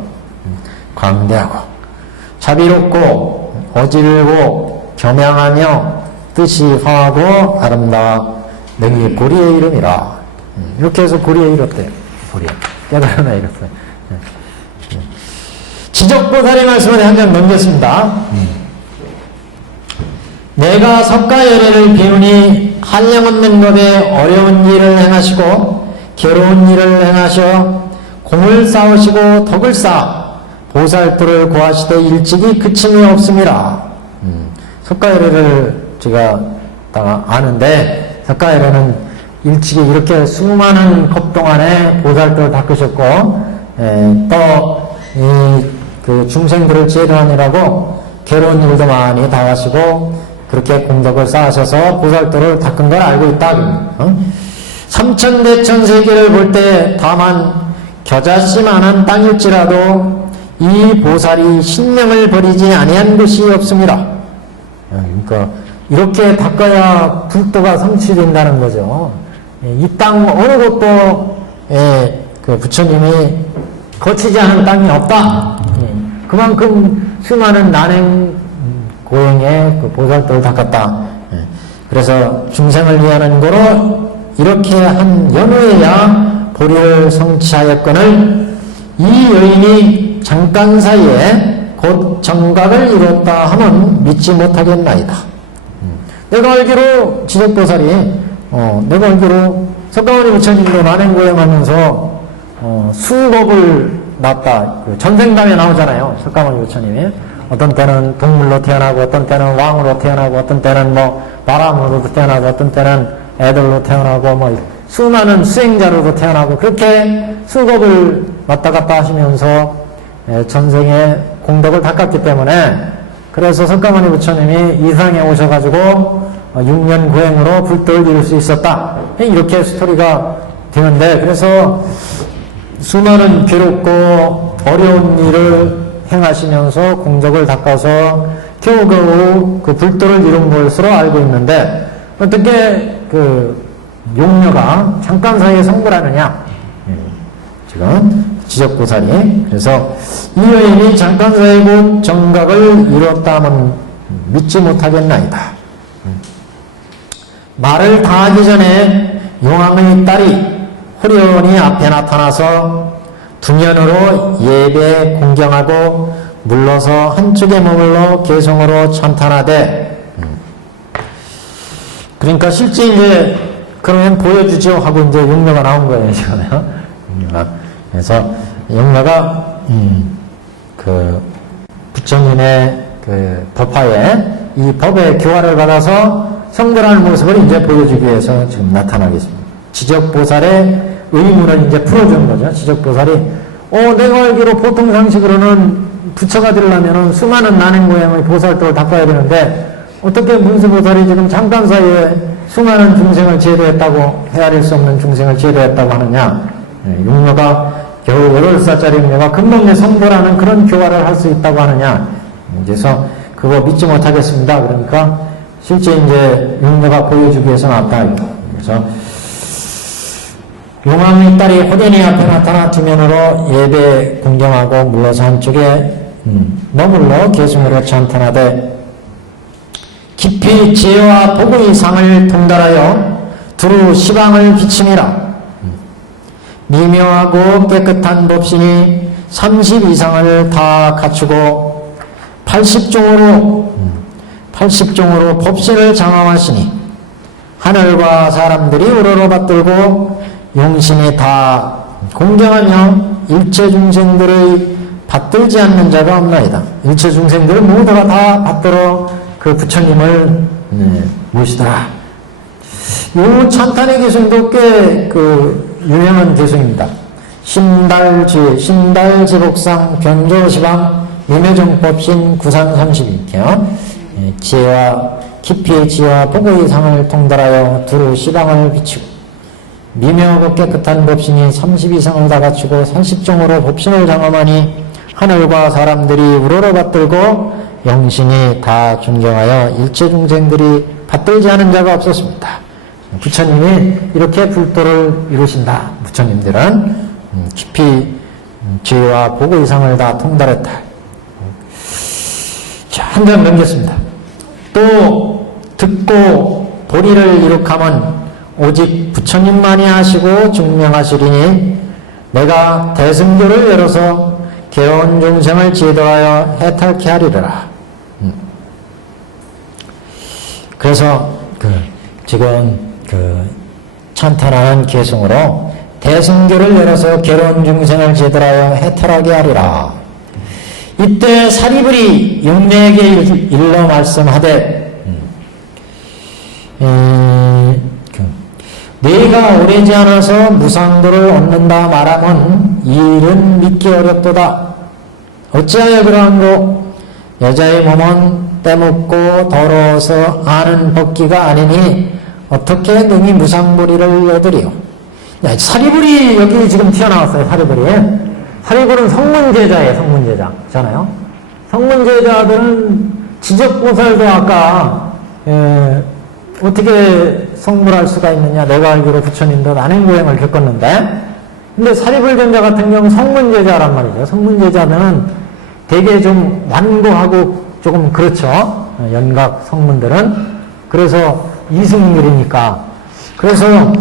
광대하고 자비롭고 어질고 겸양하며 뜻이 화하고 아름다워 능히 보리에 이름이라. 이렇게 해서 보리에 이뤘대요. 보리에 깨달으나 이뤘어요. 지적보살의 말씀을 한 장 넘겼습니다. 내가 석가열애를 비우니 한량없는 법에 어려운 일을 행하시고 괴로운 일을 행하셔 공을 쌓으시고 덕을 쌓아 보살도를 구하시되 일찍이 그침이 없음이라. 석가열애를 제가 아는데 석가열애는 일찍이 이렇게 수많은 컵 동안에 보살도를 닦으셨고 또 그 중생들을 제도하느라고 괴로운 일도 많이 당하시고 그렇게 공덕을 쌓으셔서 보살도를 닦은 걸 알고 있다. 삼천대천세계를 볼 때 다만 겨자씨만한 땅일지라도 이 보살이 신명을 버리지 아니한 것이 없습니다. 그러니까 이렇게 닦아야 불도가 성취된다는 거죠. 이 땅 어느 곳도 그 부처님이 거치지 않은 땅이 없다. 그만큼 수많은 난행 고행에 그 보살도를 닦았다. 그래서 중생을 위하는 거로 이렇게 한 연후에야 보리를 성취하였거늘 이 여인이 잠깐 사이에 곧 정각을 이뤘다 하면 믿지 못하겠나이다. 내가 알기로 지적보살이 내가 알기로 석가모니 부처님도 난행고행하면서 수법을 낳았다. 그 전생담에 나오잖아요. 석가모니 부처님이 어떤 때는 동물로 태어나고, 어떤 때는 왕으로 태어나고, 어떤 때는 뭐 바람으로도 태어나고, 어떤 때는 애들로 태어나고, 뭐 수많은 수행자로도 태어나고, 그렇게 수겁을 왔다 갔다 하시면서 전생에 공덕을 닦았기 때문에, 그래서 석가모니 부처님이 이상에 오셔가지고 6년 고행으로 불도를 이룰 수 있었다, 이렇게 스토리가 되는데, 그래서 수많은 괴롭고 어려운 일을 행하시면서 공덕을 닦아서 겨우겨우 그 불도를 이룬 것으로 알고 있는데, 어떻게 그 용녀가 잠깐 사이에 성불하느냐? 지금 지적보살이. 그래서 이 여인이 잠깐 사이에 곧 정각을 이뤘다면 믿지 못하겠나이다. 말을 다 하기 전에 용왕의 딸이 호련히 앞에 나타나서 두면으로 예배 공경하고 물러서 한쪽에 머물러 개성으로 찬탄하되, 그러니까 실제 이제 그러면 보여주죠 하고 이제 용녀가 나온 거예요, 지금요. 용녀가. 그래서 용녀가 그 부처님의 그 법화에 이 법의 교화를 받아서 성불하는 모습을 이제 보여주기 위해서 지금 나타나겠습니다. 지적보살의 의문을 이제 풀어주는 거죠. 지적보살이 내가 알기로 보통 상식으로는 부처가 되려면은 수많은 난행고행의 보살도를 닦아야 되는데 어떻게 문수보살이 지금 잠깐 사이에 수많은 중생을 제도했다고, 헤아릴 수 없는 중생을 제도했다고 하느냐. 용녀가 겨우 8살짜리 용녀가 금방 내 성불하는 그런 교화를 할 수 있다고 하느냐. 그래서 그거 믿지 못하겠습니다. 그러니까 실제 이제 용녀가 보여주기 위해서 나왔다. 그래서 용왕의 딸이 호련히 앞에 나타나 두면으로 예배 공경하고 물러서 한쪽에 머물러 계승으로 찬탄하되, 깊이 지혜와 복의 상을 통달하여 두루 시방을 비침이라. 미묘하고 깨끗한 법신이 30 이상을 다 갖추고 80종으로 법신을 장엄하시니 하늘과 사람들이 우러러 받들고 용신이 다 공경하며 일체 중생들의 받들지 않는 자가 없나이다. 일체 중생들 모두가 다 받들어 그 부처님을 모시더라. 이 찬탄의 개성도 꽤 그 유명한 개성입니다. 신달지복상 변조시방 유매정법신 구산 32켜 지혜와 깊이의 지혜와 복의 상을 통달하여 두루 시방을 비추고 미묘하고 깨끗한 법신이 30 이상을 다 갖추고 30종으로 법신을 장엄하니 하늘과 사람들이 우러러 받들고 영신이 다 존경하여 일체 중생들이 받들지 않은 자가 없었습니다. 부처님이 이렇게 불도를 이루신다. 부처님들은 깊이 지혜와 복의 상을 다 통달했다. 자, 한 장 넘겼습니다. 또 듣고 도리를 이룩하면 오직 부처님만이 하시고 증명하시리니 내가 대승교를 열어서 개온 중생을 제도하여 해탈케 하리라. 그래서 지금 찬탄하는 개성으로 대승교를 열어서 괴로운 중생을 제도하여 해탈하게 하리라. 이때 사리불이 용내에게 일러 말씀하되, 내가 오래지 않아서 무상도를 얻는다 말하면 이 일은 믿기 어렵도다. 어찌하여 그러한고? 여자의 몸은 때묻고 더러워서 아는 법기가 아니니 어떻게 능히 무상불이를 얻으리요? 사리불이 여기 지금 튀어나왔어요. 사리불은 성문제자예요. 성문제자잖아요. 성문제자들은 지적보살도 아까 어떻게 성불할 수가 있느냐. 내가 알기로 부처님도 난행고행을 겪었는데, 근데 사리불전자 같은 경우는 성문제자란 말이죠. 성문제자들은 되게 좀 완고하고 조금 그렇죠. 연각 성문들은. 그래서 이승률이니까. 그래서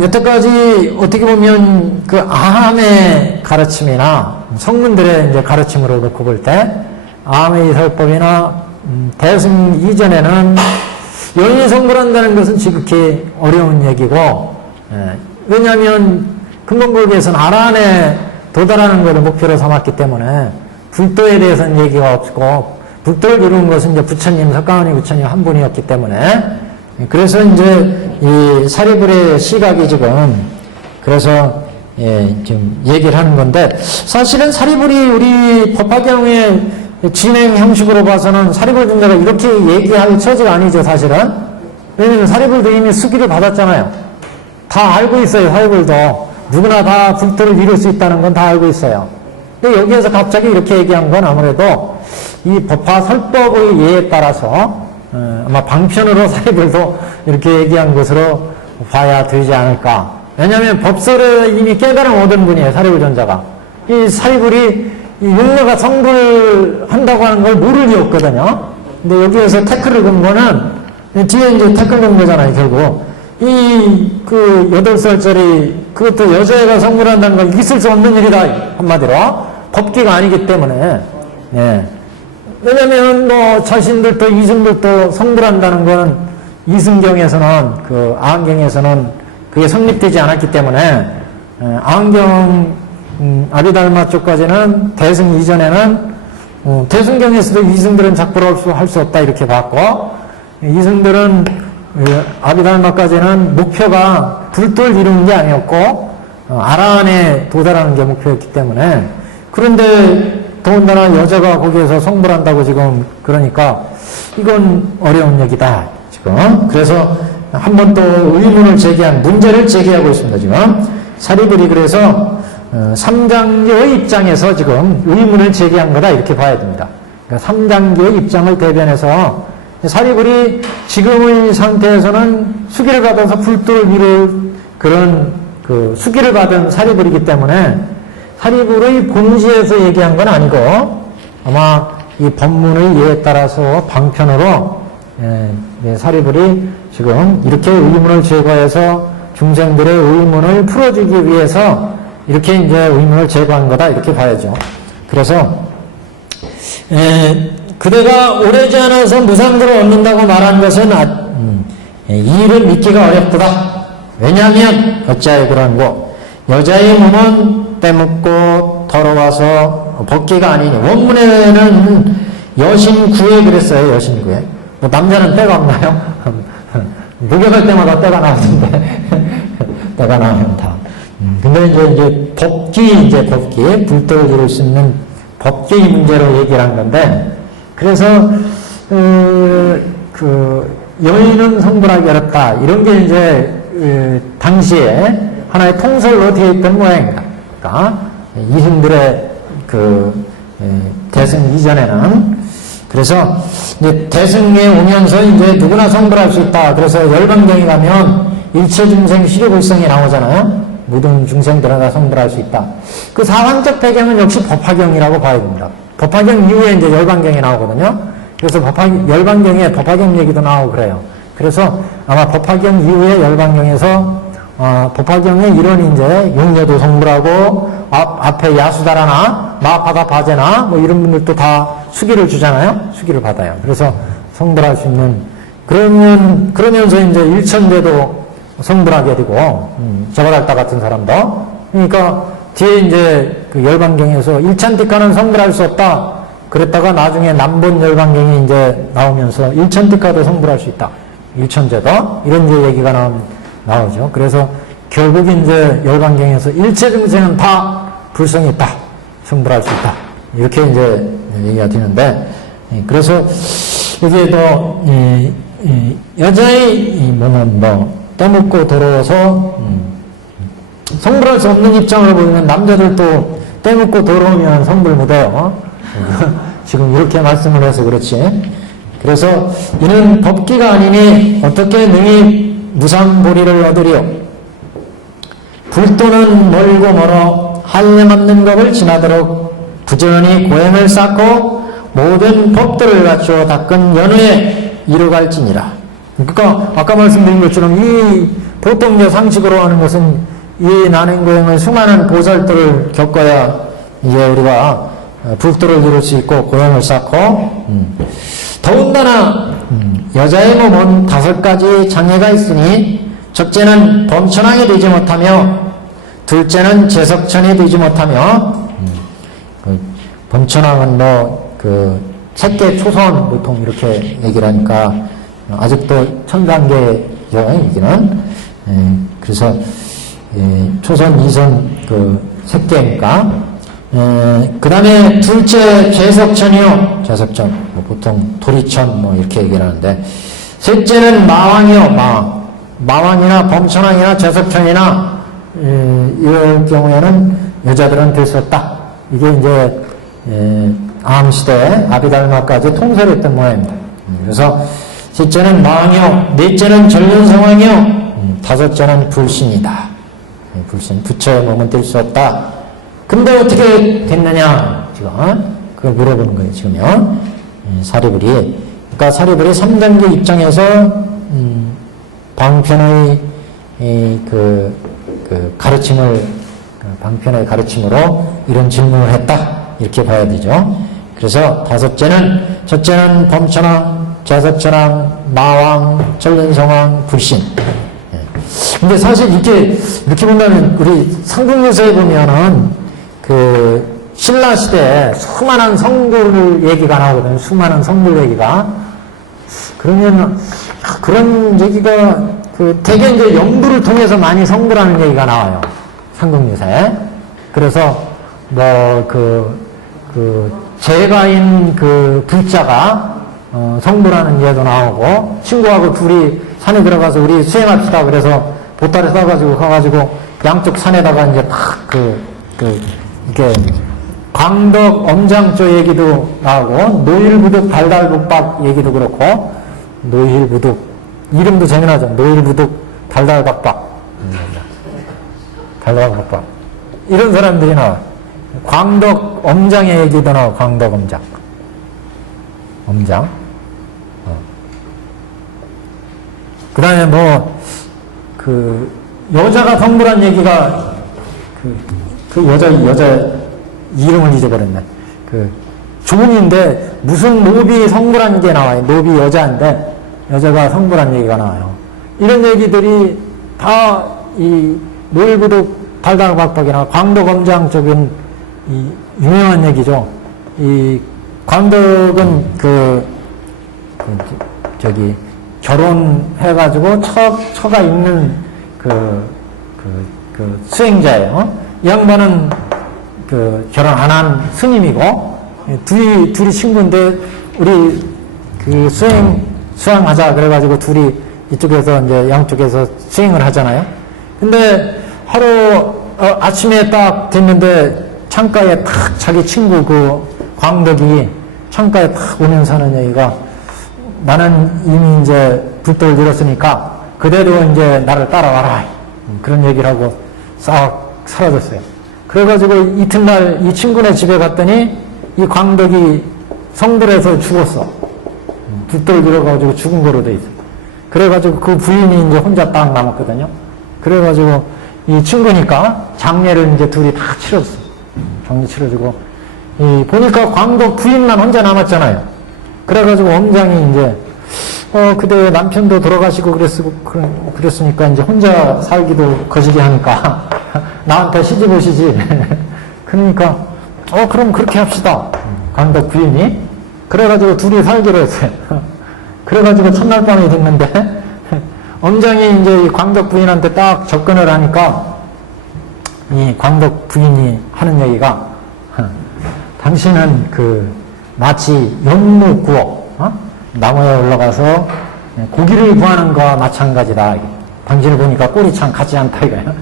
여태까지 어떻게 보면 그 아함의 가르침이나 성문들의 이제 가르침으로 놓고 볼 때 아함의 이설법이나 대승 이전에는 여인이 성불한다는 것은 지극히 어려운 얘기고, 왜냐하면 근본국에서는 아란에 도달하는 것을 목표로 삼았기 때문에 불도에 대해서는 얘기가 없고, 불도를 이룬 것은 이제 부처님, 석가모니 부처님 한 분이었기 때문에, 그래서 이제 이 사리불의 시각이 지금, 그래서, 지금 얘기를 하는 건데, 사실은 사리불이 우리 법화경의 진행 형식으로 봐서는 사리불 중자가 이렇게 얘기할 처지가 아니죠, 사실은. 왜냐면 사리불도 이미 수기를 받았잖아요. 다 알고 있어요, 사리불도. 누구나 다 불도를 이룰 수 있다는 건 다 알고 있어요. 근데 여기에서 갑자기 이렇게 얘기한 건 아무래도 이 법화 설법의 예에 따라서 아마 방편으로 사리불도 이렇게 얘기한 것으로 봐야 되지 않을까. 왜냐하면 법설을 이미 깨달음 얻은 분이에요, 사리불 전자가. 이 사리불이 이 용녀가 성불한다고 하는 걸 모를 리 없거든요. 근데 여기에서 태클을 건 거는 뒤에 이제 태클 건 거잖아요, 결국. 그 8살짜리 그것도 여자애가 성불한다는 건 있을 수 없는 일이다, 한마디로. 법기가 아니기 때문에. 예. 왜냐면 뭐 자신들도 이승들도 성불한다는 건 이승경에서는 그 아한경에서는 그게 성립되지 않았기 때문에 아한경 아비달마 쪽까지는 대승 이전에는 대승경에서도 이승들은 작부를 할 수 없다 이렇게 봤고, 이승들은 아비달마까지는 목표가 불도를 이루는 게 아니었고 아라한에 도달하는 게 목표였기 때문에, 그런데 더군다나 여자가 거기에서 성불한다고 지금 그러니까 이건 어려운 얘기다 지금. 그래서 한 번 또 의문을 제기한, 문제를 제기하고 있습니다 지금. 사리불이 그래서 삼장기의 입장에서 지금 의문을 제기한 거다 이렇게 봐야 됩니다. 그러니까 삼장기의 입장을 대변해서 사리불이 지금의 상태에서는 수기를 받아서 불도를 이룰 그런 그 수기를 받은 사리불이기 때문에 사리불의 본지에서 얘기한 건 아니고 아마 이 법문의 예에 따라서 방편으로 사리불이 지금 이렇게 의문을 제거해서 중생들의 의문을 풀어주기 위해서 이렇게 이제 의문을 제거한 거다 이렇게 봐야죠. 그래서 그대가 오래지 않아서 무상들을 얻는다고 말한 것은 이 일을 믿기가 어렵도다. 왜냐하면 어찌하여 그러는고 여자의 몸은 때묻고 더러워서 벗기가 아니니. 원문에는 여신구에 그랬어요. 여신구에. 뭐 남자는 때가 없나요? 목욕할 때마다 때가 나오는데 때가 나오면 다. 근데 이제 법기 불도를 이룰 수 있는 법기 문제로 얘기를 한 건데, 그래서 그 여인은 성불하기 어렵다 이런 게 이제 당시에 하나의 통설로 되어 있던 모양입니다. 그러니까 이승들의 그 대승 이전에는, 그래서 이제 대승에 오면서 이제 누구나 성불할 수 있다. 그래서 열반경에 가면 일체 중생 시류불성이 나오잖아요. 모든 중생들은 다 성불할 수 있다. 그 사상적 배경은 역시 법화경이라고 봐야 됩니다. 법화경 이후에 이제 열반경이 나오거든요. 그래서 열반경에 법화경 얘기도 나오고 그래요. 그래서 아마 법화경 이후에 열반경에서 법화경의 이런 이제 용녀도 성불하고 앞에 야수다라나 마파다 바제나 뭐 이런 분들도 다 수기를 주잖아요. 수기를 받아요. 그래서 성불할 수 있는, 그러면서 이제 일천대도 성불하게 되고 저바달다 같은 사람도. 그러니까 뒤에 이제 그 열반경에서 일천티카는 성불할 수 없다 그랬다가 나중에 남본 열반경이 이제 나오면서 일천티카도 성불할 수 있다. 일천제도 이런 이제 얘기가 나오죠. 그래서 결국 이제 열반경에서 일체 중생은 다 불성이 있다. 성불할 수 있다. 이렇게 이제 얘기가 되는데, 그래서 여기에도 여자의 몸은 때묻고 더러워서 성불할 수 없는 입장으로 보면 남자들도 때묻고 더러우면 성불 못해요. 지금 이렇게 말씀을 해서 그렇지. 그래서 이는 법기가 아니니 어떻게 능히 무상보리를 얻으리요. 불도는 멀고 멀어 할례 맞는 법을 지나도록 부지런히 고행을 쌓고 모든 법들을 갖추어 닦은 연후에 이루갈지니라. 그러니까 아까 말씀드린 것처럼 이 보통 상식으로 하는 것은 이 난행고행을 수많은 보살들을 겪어야 이제 우리가 불도를 이룰 수 있고 고행을 쌓고, 더군다나 여자의 몸은 5가지 장애가 있으니 첫째는 범천하게 되지 못하며 둘째는 재석천이 되지 못하며 범천왕은 색계 초선 보통 이렇게 얘기를 하니까 아직도 천단계죠, 여기는. 그래서 초선, 이선 색계니까. 그 다음에 둘째 제석천이요. 제석천. 보통 도리천 이렇게 얘기를 하는데, 셋째는 마왕이요. 마왕이나 범천왕이나 제석천이나 이럴 경우에는 여자들은 될 수 없다. 이게 이제 암시대 아비달마까지 통솔했던 모양입니다. 그래서 셋째는 마왕이요, 넷째는 전륜성왕이요, 다섯째는 불신이다. 불신, 부처의 몸은 뗄 수 없다. 근데 어떻게 됐느냐, 지금 그걸 물어보는 거예요, 지금요. 사리불이. 그러니까 사리불이 3단계 입장에서 방편의 가르침을, 방편의 가르침으로 이런 질문을 했다. 이렇게 봐야 되죠. 그래서 첫째는 범천왕, 제석천왕, 마왕, 전륜성왕, 불신. 근데 사실 이렇게 보면 우리 삼국유사에 보면은 신라 시대에 수많은 성들 얘기가 나오거든요. 수많은 성들 얘기가. 그러면 그런 얘기가 대개 이제 연부를 통해서 많이 성불하는 얘기가 나와요. 삼국유사에. 그래서 제가인 불자가 성불하는 예도 나오고, 친구하고 둘이 산에 들어가서 우리 수행합시다. 그래서 보따리 싸가지고 가가지고 양쪽 산에다가 이제 이렇게 광덕 엄장조 얘기도 나오고, 노일부득 달달복박 얘기도 그렇고, 노일부득 이름도 재미나죠. 노일부득 달달박박, 달달박박 이런 사람들이 나와. 광덕 엄장의 얘기도 나와. 광덕 엄장. 그 다음에 여자가 성불한 얘기가, 여자 이름을 잊어버렸네. 종인데, 무슨 노비 성불한 게 나와요. 노비 여자인데, 여자가 성불한 얘기가 나와요. 이런 얘기들이 다 노일부득 달달박박이나 광덕엄장 쪽은 유명한 얘기죠. 이 광덕은 결혼해가지고 처가 있는 수행자예요. 이 양반은 결혼 안 한 스님이고, 둘이 친구인데, 우리 수행하자 그래가지고 둘이 이쪽에서 이제 양쪽에서 수행을 하잖아요. 근데 하루 아침에 딱 됐는데 창가에 탁 자기 친구 광덕이 창가에 탁 오면서 하는 얘기가, 나는 이미 이제 불도를 잃었으니까 그대로 이제 나를 따라와라. 그런 얘기를 하고 싹 사라졌어요. 그래가지고 이튿날 이 친구네 집에 갔더니 이 광덕이 성불해서 죽었어. 불도를 잃어가지고 죽은 거로 돼 있어. 그래가지고 그 부인이 이제 혼자 딱 남았거든요. 그래가지고 이 친구니까 장례를 이제 둘이 다 치렀어. 장례 치러지고, 보니까 광덕 부인만 혼자 남았잖아요. 그래가지고 엄장이 이제, 그때 남편도 돌아가시고 그랬으니까 이제 혼자 살기도 거시기 하니까, 나한테 시집 오시지. 그러니까, 그럼 그렇게 합시다. 광덕 부인이. 그래가지고 둘이 살기로 했어요. 그래가지고 첫날 밤이 됐는데, 엄장이 이제 이 광덕 부인한테 딱 접근을 하니까, 이 광덕 부인이 하는 얘기가, 당신은 마치 연못 구워, 나무에 올라가서 고기를 구하는 거와 마찬가지다. 당신을 보니까 꼴이 참 같지 않다 이거예요.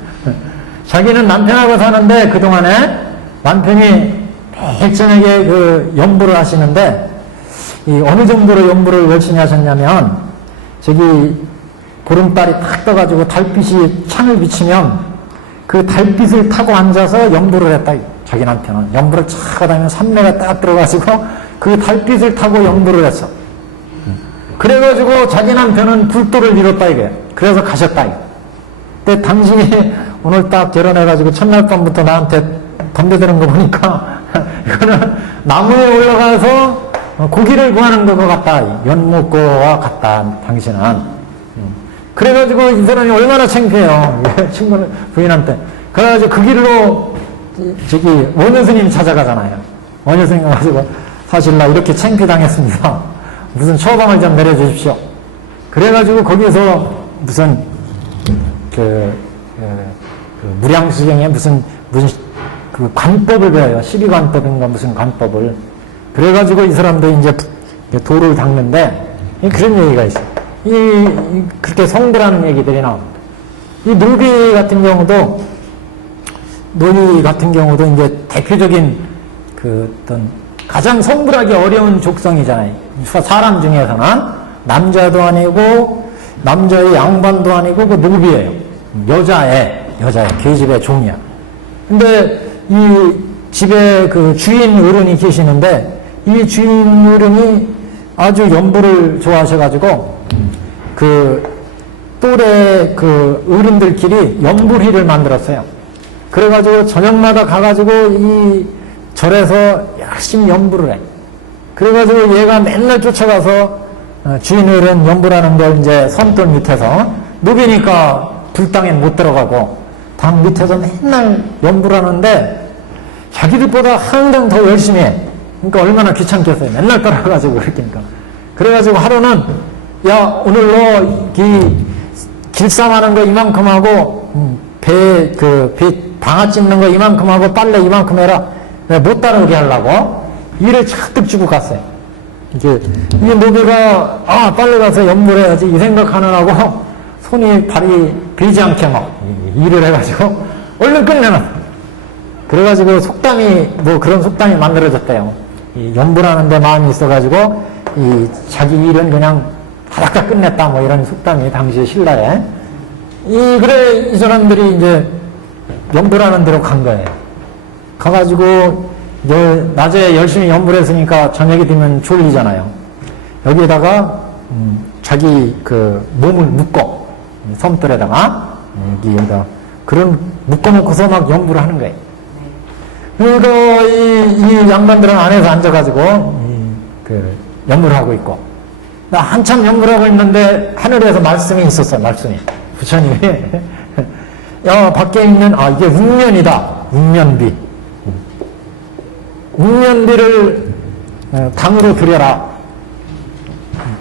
자기는 남편하고 사는데 그동안에 남편이 매일 저녁에 연부를 하시는데, 어느 정도로 연부를 열심히 하셨냐면, 보름달이 탁 떠가지고 달빛이 창을 비치면 그 달빛을 타고 앉아서 연부를 했다. 자기 남편은 연부를 쫙 하다면 산매가 딱 들어가지고 그 달빛을 타고 연부를 했어. 그래가지고 자기 남편은 불도를 잃었다 이게. 그래서 가셨다 이게. 근데 당신이 오늘 딱 결혼해가지고 첫날 밤부터 나한테 덤벼드는 거 보니까 이거는 나무에 올라가서 고기를 구하는 것 같다. 연못고와 같다. 당신은. 그래가지고 이 사람이 얼마나 창피해요. 친구 부인한테. 그래가지고 그 길로 원효 스님 찾아가잖아요. 어느 생각가지고 사실 나 이렇게 창피당했습니다. 무슨 처방을 좀 내려주십시오. 그래가지고 거기서 무슨 그 무량수경에 무슨 그 관법을 배워요. 12관법인가 무슨 관법을. 그래가지고 이 사람도 이제 도를 닦는데 그런 얘기가 있어요. 그렇게 성불하는 얘기들이 나옵니다. 이 노비 같은 경우도 이제 대표적인 그 어떤 가장 성불하기 어려운 족성이잖아요. 사람 중에서는 남자도 아니고 남자의 양반도 아니고 그 노비예요. 여자의 계집의 종이야. 근데 이 집에 그 주인 어른이 계시는데 이 주인 어른이 아주 연부를 좋아하셔가지고 그 또래 그 어른들끼리 연불회를 만들었어요. 그래가지고 저녁마다 가가지고 이 절에서 열심히 연불을 해. 그래가지고 얘가 맨날 쫓아가서 주인 어른 연불하는 걸 이제 선돌 밑에서 노비니까 불당에 못 들어가고 당 밑에서 맨날 연불하는데 자기들보다 항상 더 열심히 해. 그러니까 얼마나 귀찮겠어요. 맨날 따라가가지고 그러니까. 그래가지고 하루는 야 오늘 너 길쌈하는 거 이만큼 하고 배 방아 찝는 거 이만큼 하고 빨래 이만큼 해라. 못 따라오게 하려고 일을 잔뜩 주고 갔어요. 이게 노비가 빨리 가서 연물해야지 이 생각하느라고 발이 베지 않게 막 일을 해가지고 얼른 끝내놔. 그래가지고 그런 속담이 만들어졌대요. 이 연불하는데 마음이 있어가지고 자기 일은 그냥 바닥다 끝냈다 뭐 이런 속담이 당시에 신라에 이 사람들이 이제 연불하는 대로 간 거예요. 가가지고 낮에 열심히 연불했으니까 저녁이 되면 졸리잖아요. 여기에다가 자기 그 몸을 묶어 섬들에다가 여기에다 그런 묶어놓고서 막 연불을 하는 거예요. 그러니까 이 양반들은 안에서 앉아가지고 연불을 하고 있고 나 한참 연불하고 있는데 하늘에서 말씀이 있었어요. 말씀이 부처님이 야 밖에 있는 이게 운면이다. 운면비. 운면비를 당으로 드려라.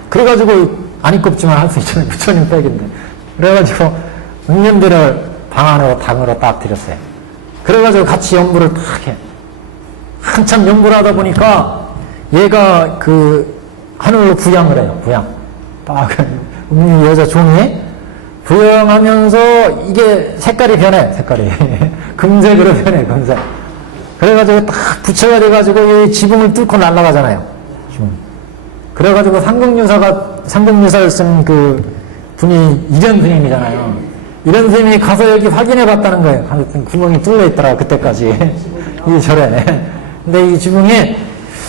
그래가지고 안 입겁지만 할 수 있잖아요. 부처님 댁인데. 그래가지고 운면비를 방 안으로 당으로 딱 드렸어요. 그래가지고 같이 연불을 딱 해. 한참 연불을 하다 보니까 얘가 하늘로 부양을 해요. 부양. 딱 여자 종이 부양하면서 이게 색깔이 변해. 금색으로 변해. 금색. 그래가지고 딱 부처가 돼가지고 이 지붕을 뚫고 날아가잖아요. 그래가지고 삼국유사를 쓴 그 분이 이련 스님이잖아요. 이련 스님이 가서 여기 확인해 봤다는 거예요. 구멍이 뚫려 있더라 그때까지 이 절에. 근데 이 지붕이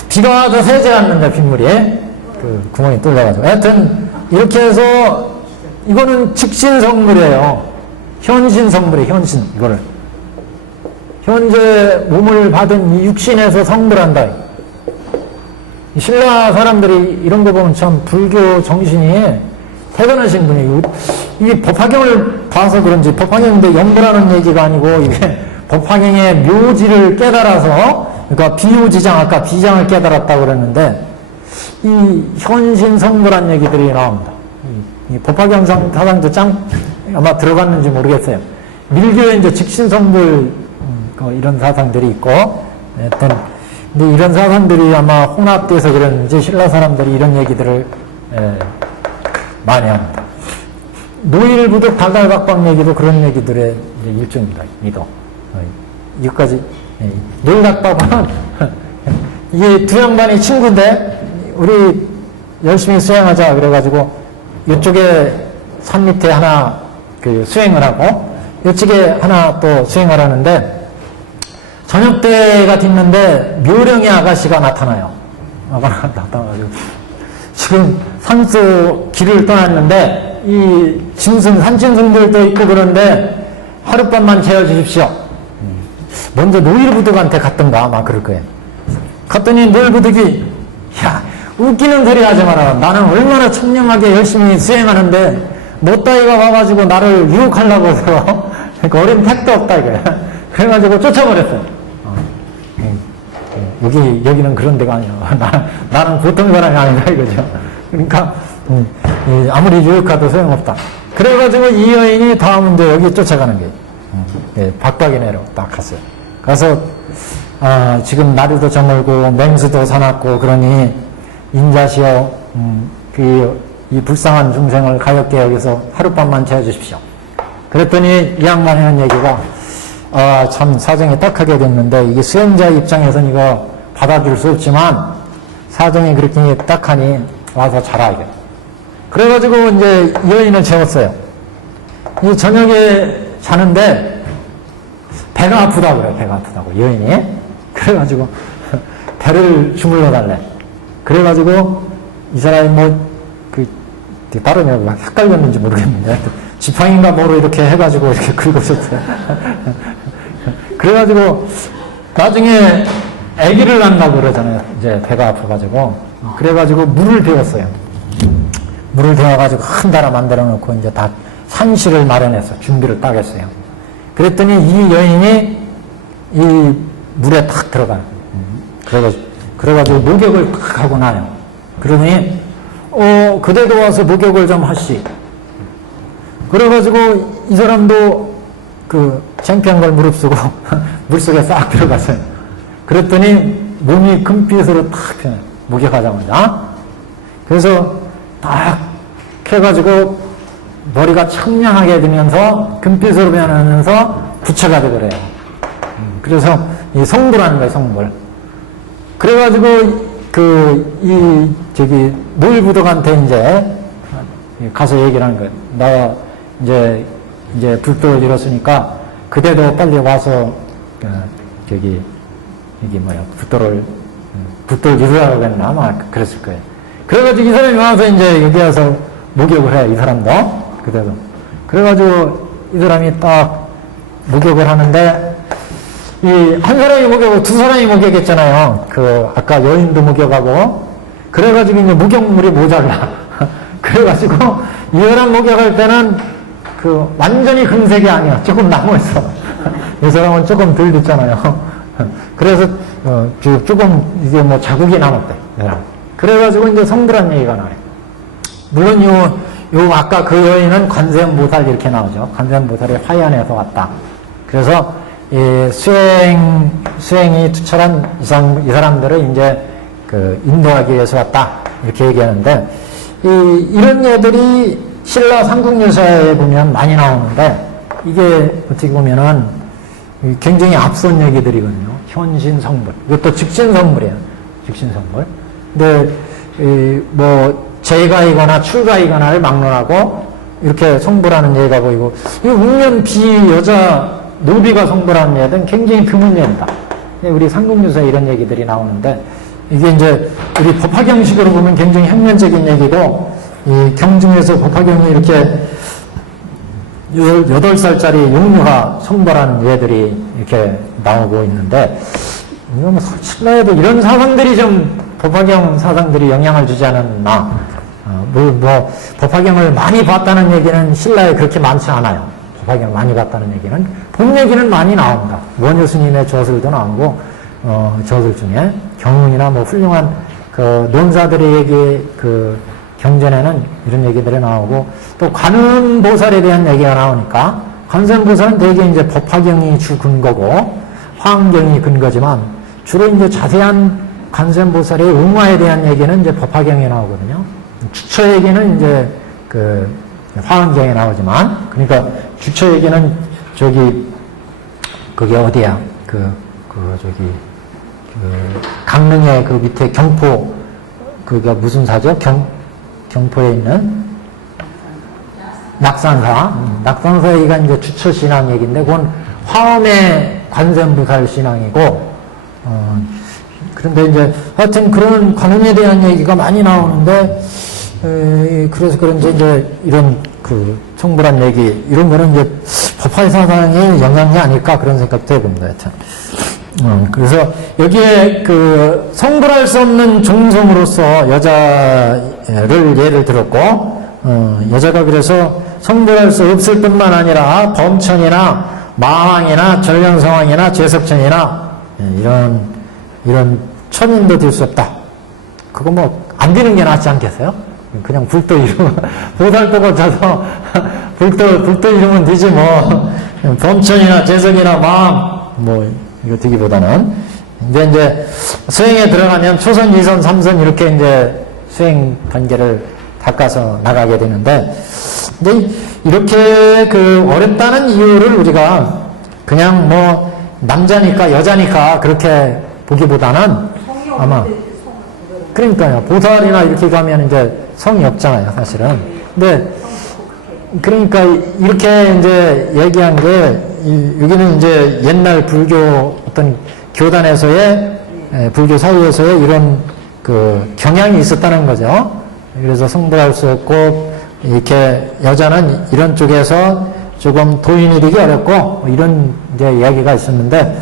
비가 와도 새지 않는다. 빗물이 그 구멍이 뚫려가지고. 하여튼 이렇게 해서 이거는 즉신성물이에요. 현신성물이에요. 이거를 현재 몸을 받은 이 육신에서 성불한다. 신라 사람들이 이런 거 보면 참 불교 정신이 대단하신 분이에요. 이게 법화경을 봐서 그런지 법화경인데 연불하는 얘기가 아니고 이게 법화경의 묘지를 깨달아서 그러니까 비효지장 아까 비장을 깨달았다고 그랬는데 이 현신성불한 얘기들이 나옵니다. 이 법화경 사상도 아마 들어갔는지 모르겠어요. 밀교에 이제 직신성불 이런 사상들이 있고 근데 이런 사상들이 아마 혼합돼서 그런지 신라 사람들이 이런 얘기들을 많이 합니다. 노일부득 달달각방 얘기도 그런 얘기들의 일종입니다. 미도. 여기까지. 노일각방은 이게 두 양반이 친구인데 우리 열심히 수행하자 그래가지고 이쪽에 산 밑에 하나 수행을 하고 이쪽에 하나 또 수행을 하는데 저녁 때가 됐는데 묘령의 아가씨가 나타나요. 나타나가지고 지금 산속 길을 떠났는데 이 산짐승들도 있고 그런데 하룻밤만 재워주십시오. 먼저 노일부득한테 갔던가 아마 그럴 거예요. 갔더니 노일부득이 야 웃기는 소리 하지 마라. 나는 얼마나 청렴하게 열심히 수행하는데 못다이가 와가지고 나를 유혹하려고 해서 그러니까 어린 택도 없다 이거야. 그래가지고 쫓아버렸어요. 여기는 그런 데가 아니야. 나는 보통 사람이 아니다, 이거죠. 그러니까, 아무리 유혹해도 소용없다. 그래가지고 이 여인이 다음 이제 여기 쫓아가는 거예요. 예, 박박이 내로 딱 갔어요. 가서, 지금 날이도 저물고, 맹수도 사납고, 그러니, 인자시여, 이 불쌍한 중생을 가엾게 여기서 하룻밤만 재워주십시오. 그랬더니 이 양반 하는 얘기가, 참 사정이 딱하게 됐는데, 이게 수행자 입장에서는 이거 받아줄 수 없지만, 사정이 그렇게 딱하니 와서 자라게. 그래가지고 이제 여인을 재웠어요. 이 저녁에 자는데, 배가 아프다고 그래요. 배가 아프다고, 여인이. 그래가지고, 배를 주물러 달래. 그래가지고, 이 사람이 다른 막 헷갈렸는지 모르겠는데, 지팡인가 뭐로 이렇게 해가지고 이렇게 긁어줬어요. 그래가지고, 나중에 아기를 낳는다고 그러잖아요. 이제 배가 아파가지고. 그래가지고 물을 데웠어요. 물을 데워가지고 큰 다라 만들어 놓고 이제 다 산실을 마련해서 준비를 딱 했어요. 그랬더니 이 여인이 이 물에 탁 들어가요. 그래가지고 목욕을 탁 하고 나요. 그러더니, 그대도 와서 목욕을 좀 하시. 그래가지고 이 사람도 창피한 걸 무릅쓰고 물속에 싹 들어갔어요. 그랬더니 몸이 금빛으로 탁 변해요. 목욕하자마자. 그래서 딱 해가지고 머리가 청량하게 되면서 금빛으로 변하면서 부처가 되더래요. 그래서 이 성불하는 거예요, 성불. 그래가지고 노일부덕한테 이제 가서 얘기를 하는 거예요. 나 이제 불도를 이뤘으니까 그대도 빨리 와서 불도를 이루라고 했나 아마 그랬을 거예요. 그래가지고 이 사람이 와서 이제 여기 와서 목욕을 해요. 이 사람도 그대도. 그래가지고 이 사람이 딱 목욕을 하는데 이 한 사람이 목욕하고 두 사람이 목욕했잖아요. 아까 여인도 목욕하고 그래가지고 이제 목욕물이 모자라. 그래가지고 이 사람 목욕할 때는 완전히 금색이 아니야. 조금 남아있어. 이 사람은 조금 덜 됐잖아요. 그래서 조금 이게 자국이 남았대. 그래가지고 이제 성불한 얘기가 나와요. 물론 요 아까 그 여인은 관세음보살 이렇게 나오죠. 관세음보살이 화연에서 왔다. 그래서 이 수행이 투철한 이 사람들을 이제 인도하기 위해서 왔다. 이렇게 얘기하는데, 이런 얘들이 신라 삼국유사에 보면 많이 나오는데, 이게 어떻게 보면은 굉장히 앞선 얘기들이거든요. 현신성불. 이것도 즉신성불이에요. 즉신성불. 근데, 재가이거나 출가이거나를 막론하고, 이렇게 성불하는 예가 보이고, 이 운면 여자, 노비가 성불하는 예는 굉장히 드문 예입니다. 우리 삼국유사에 이런 얘기들이 나오는데, 이게 이제 우리 법화경식으로 보면 굉장히 혁명적인 얘기고, 이 경중에서 법화경이 이렇게 8살짜리 용류가 성불하는 예들이 이렇게 나오고 있는데, 이건 신라에도 이런 사상들이 좀 법화경 사상들이 영향을 주지 않았나. 법화경을 많이 봤다는 얘기는 신라에 그렇게 많지 않아요. 법화경을 많이 봤다는 얘기는. 본 얘기는 많이 나옵니다. 원효 스님의 저술도 나오고, 저술 중에 경운이나 훌륭한 논사들의 얘기, 경전에는 이런 얘기들이 나오고, 또 관음보살에 대한 얘기가 나오니까, 관세음보살은 대개 이제 법화경이 주 근거고, 화엄경이 근거지만, 주로 이제 자세한 관세음보살의 응화에 대한 얘기는 이제 법화경에 나오거든요. 주처 얘기는 이제 화엄경에 나오지만, 그러니까 주처 얘기는 그게 어디야? 강릉의 밑에 경포, 그게 무슨 사죠? 경포에 있는 낙산사. 낙산사 얘기가 이제 주처 신앙 얘기인데, 그건 화엄의 관세음보살 신앙이고, 그런데 이제, 하여튼 그런 관음에 대한 얘기가 많이 나오는데, 그래서 그런지 이제 이런 성불한 얘기, 이런 거는 이제 법화 사상의 영향이 아닐까 그런 생각도 해봅니다. 하여튼. 그래서 여기에 성불할 수 없는 종성으로서 여자를 예를 들었고, 여자가 그래서 성불할 수 없을 뿐만 아니라 범천이나 마왕이나 전령성왕이나 제석천이나 이런 천인도 될 수 없다. 그거 뭐 안 되는 게 낫지 않겠어요? 그냥 불도 이루면 보살도 거쳐서 불도 이루면 되지 뭐 범천이나 재성이나 마음 뭐 이거 되기보다는 이제 수행에 들어가면 초선, 2선, 3선 이렇게 이제 수행 단계를 닦아서 나가게 되는데 근데 이렇게 그 어렵다는 이유를 우리가 그냥 뭐 남자니까 여자니까 그렇게 보기보다는 아마 그러니까요. 보살이나 이렇게 가면 이제 성이 없잖아요, 사실은. 근데 그러니까 이렇게 이제 얘기한 게 여기는 이제 옛날 불교 어떤 교단에서의 불교 사회에서의 이런 그 경향이 있었다는 거죠. 그래서 성불할 수 없고 이렇게 여자는 이런 쪽에서 조금 도인이 되기 어렵고 뭐 이런 이제 이야기가 있었는데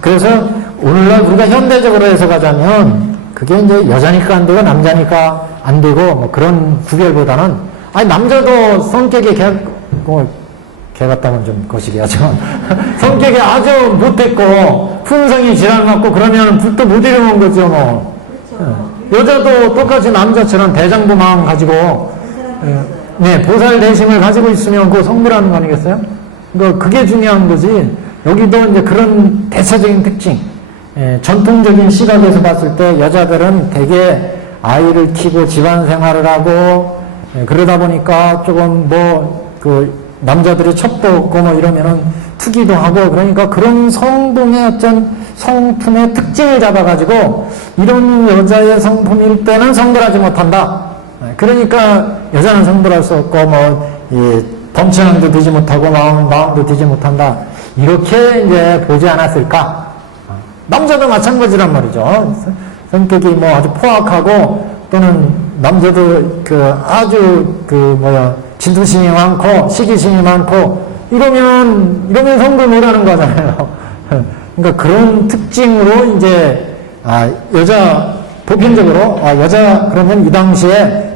그래서 오늘날 우리가 현대적으로 해서 가자면 그게 이제 여자니까 안 되고 남자니까 안 되고 뭐 그런 구별보다는 아니 남자도 성격이 개 같다면 좀 거시기하지만 성격이 아주 못했고 품성이 지랄 맞고 그러면 불도 못 이루는 거죠 뭐. 여자도 똑같이 남자처럼 대장부 마음 가지고 네 보살 대심을 가지고 있으면 그거 성불하는 거 아니겠어요? 그러니까 그게 중요한 거지. 여기도 이제 그런 대체적인 특징. 전통적인 시각에서 봤을 때 여자들은 되게 아이를 키고 집안 생활을 하고 그러다 보니까 조금 뭐 그 남자들이 첩도 없고 뭐 이러면은 투기도 하고 그러니까 그런 성품의 어떤 성품의 특징을 잡아가지고 이런 여자의 성품일 때는 성불하지 못한다. 그러니까 여자는 성불할 수 없고 뭐 덩치랑도 되지 못하고 마음도 되지 못한다. 이렇게 이제 보지 않았을까? 남자도 마찬가지란 말이죠. 성격이 뭐 아주 포악하고 또는 남자도 그 아주 진두심이 많고 시기심이 많고 이러면 성불 못하는 거잖아요. 그러니까 그런 특징으로 이제 여자 보편적으로 여자 그러면 이 당시에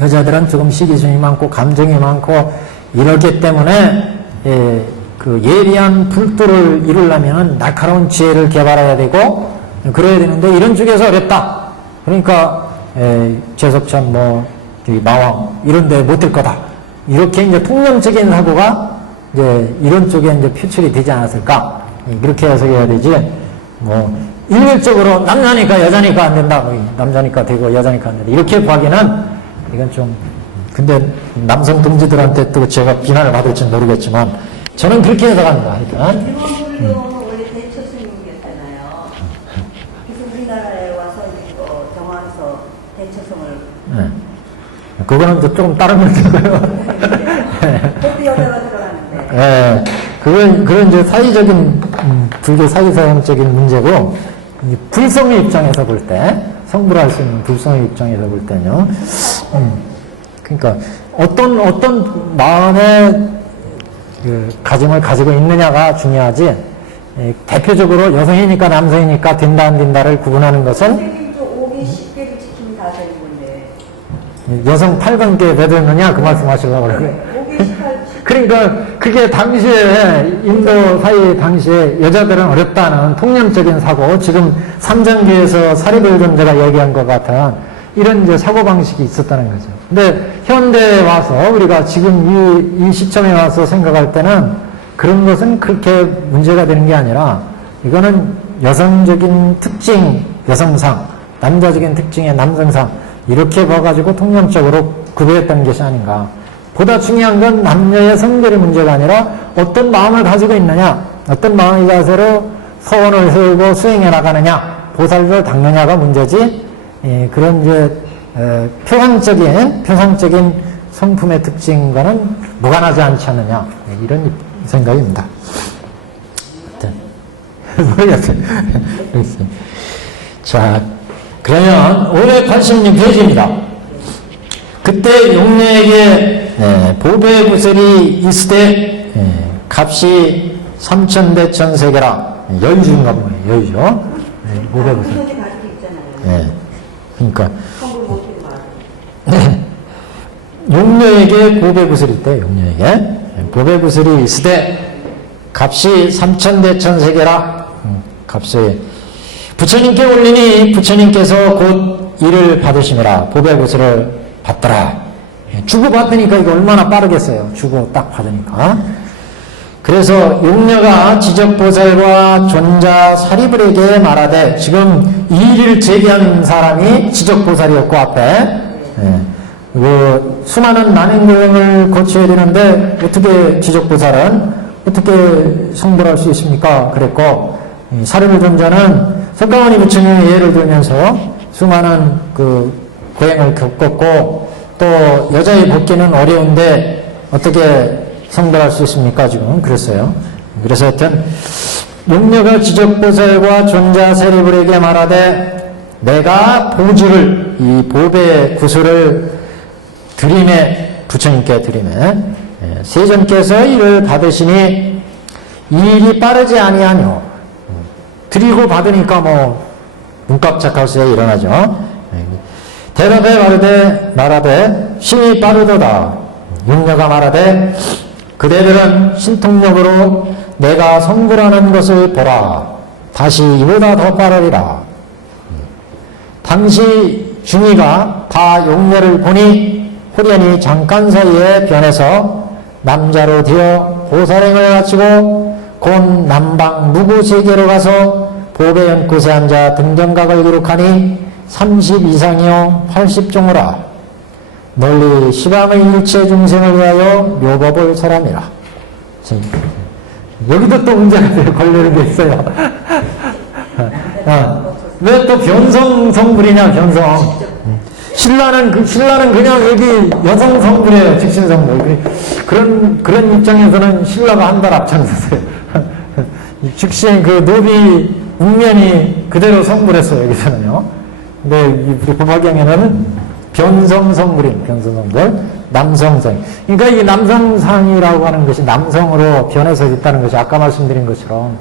여자들은 조금 시기심이 많고 감정이 많고 이러기 때문에 그 예리한 불도를 이루려면 날카로운 지혜를 개발해야 되고 그래야 되는데 이런 쪽에서 어렵다. 그러니까 제석천 마왕 이런 데 못 들 거다. 이렇게 이제 통념적인 사고가 이제 이런 쪽에 이제 표출이 되지 않았을까? 그렇게 해석해야 되지. 일률적으로 남자니까 여자니까 안 된다. 남자니까 되고 여자니까 안 된다. 이렇게 구하기는 이건 좀 근데 남성 동지들한테 또 제가 비난을 받을지는 모르겠지만 저는 그렇게 해석합니다. 일단. 일본은 원래 대처스님이었잖아요. 그래서 우리나라에 와서 정화해서 대처성을. 그거는 이제 조금 다른 문제고요. 그것도 여자가 들어가는데. 그건 이제 사회적인, 불교 사회사형적인 문제고, 불성의 입장에서 볼 때, 성불할 수 있는 불성의 입장에서 볼 때는요. 그러니까, 어떤 마음의 가짐을 가지고 있느냐가 중요하지, 대표적으로 여성이니까 남성이니까 된다 안 된다를 구분하는 것은 5개 10개를 지키면 다 되는 건데 여성 8관계 배들느냐 그 말씀 하시려고 그래요. 5개 18 그러니까 그게 당시에 인도 사회 당시에 여자들은 어렵다는 통념적인 사고 지금 삼장계에서 사리불 존재가 얘기한 것 같은 이런 이제 사고방식이 있었다는 거죠. 근데 현대에 와서 우리가 지금 이 시점에 와서 생각할 때는 그런 것은 그렇게 문제가 되는 게 아니라 이거는 여성적인 특징 여성상, 남자적인 특징의 남성상 이렇게 봐가지고 통념적으로 구별했던 것이 아닌가. 보다 중요한 건 남녀의 성별의 문제가 아니라 어떤 마음을 가지고 있느냐, 어떤 마음의 자세로 서원을 세우고 수행해 나가느냐, 보살을 닦느냐가 문제지. 그런 이제 표상적인 성품의 특징과는 무관하지 않지 않느냐 이런 생각입니다. 모르겠어요. 자, 그러면 586페이지입니다. 그때 용녀에게 보배구슬이 있으되 값이 3,000대 천세계라. 여유주인가 보네. 여유죠. 보배구슬. 그러니까 용녀에게 보배구슬이 있대. 용녀에게 보배구슬이 있으되 값이 3,000대 천세계라. 값이 부처님께 올리니 부처님께서 곧 이를 받으심이라 보배 구슬을 받더라. 주고 받으니까 이거 얼마나 빠르겠어요. 주고 딱 받으니까. 그래서 용녀가 지적보살과 존자 사리불에게 말하되, 지금 이 일을 제기한 사람이 지적보살이었고 앞에 그 수많은 난행고행을 거쳐야 되는데 어떻게 지적보살은 어떻게 성불할 수 있습니까? 그랬고, 사리불 존자는 석가모니 부처님의 예를 들면서 수많은 그 고행을 겪었고, 또 여자의 복귀는 어려운데 어떻게 성불할 수 있습니까? 지금 그랬어요. 그래서 하여튼 용녀가 지적보살과 존자 세리불에게 말하되, 내가 보주를, 이 보배 구슬을 드림에, 부처님께 드림에 세존께서 이를 받으시니 이 일이 빠르지 아니하뇨. 드리고 받으니까 뭐 눈 깜짝할 새에 일어나죠. 대답에 말하되 심히 빠르도다. 용녀가 말하되, 그대들은 신통력으로 내가 성불하는 것을 보라. 다시 이보다 더 빠르리라. 당시 중이가 다 용녀를 보니 호련히 잠깐 사이에 변해서 남자로 되어 보살행을 마치고 곧 남방 무구세계로 가서 보배 연꽃에 앉아 등정각을 기록하니 30 이상이요 80종으라. 널리 시방의 일체 중생을 위하여 묘법을 설함이라. 여기도 또 문제가 걸리는 게 있어요. 왜 또 변성 성불이냐, 변성. 신라는 그냥 여기 여성 성불이에요, 직신 성불. 그런 입장에서는 신라가 한 달 앞장섰어요. 직신 그 노비 웅면이 그대로 성불했어요, 여기서는요. 근데 우리 법화경에는 변성 성불인, 변성 성불, 남성상. 그러니까 이 남성상이라고 하는 것이 남성으로 변해서 있다는 것이 아까 말씀드린 것처럼,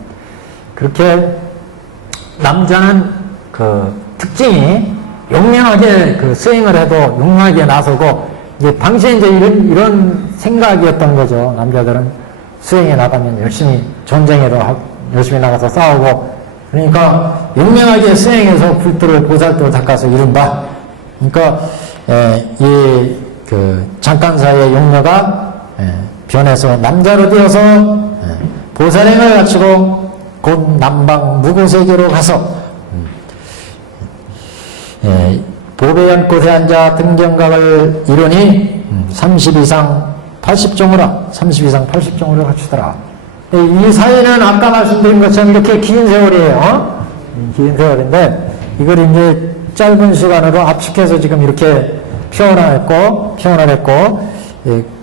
그렇게 남자는 그 특징이 용맹하게 그 수행을 해도 용맹하게 나서고, 이제 당시에 이제 이런 생각이었던 거죠. 남자들은 수행에 나가면 열심히 전쟁에도 열심히 나가서 싸우고, 그러니까 용맹하게 수행해서 불도를 보살도를 닦아서 이룬다. 그러니까 이 그 잠깐 사이에 용녀가 변해서 남자로 되어서 보살행을 마치고 곧 남방 무구세계로 가서 보배 연꽃에 앉아 등정각을 이루니 30 이상 80종으로 30 이상 80종으로 갖추더라. 이 사이는 아까 말씀드린 것처럼 이렇게 긴 세월이에요. 긴 세월인데 이걸 이제 짧은 시간으로 압축해서 지금 이렇게 표현을 했고,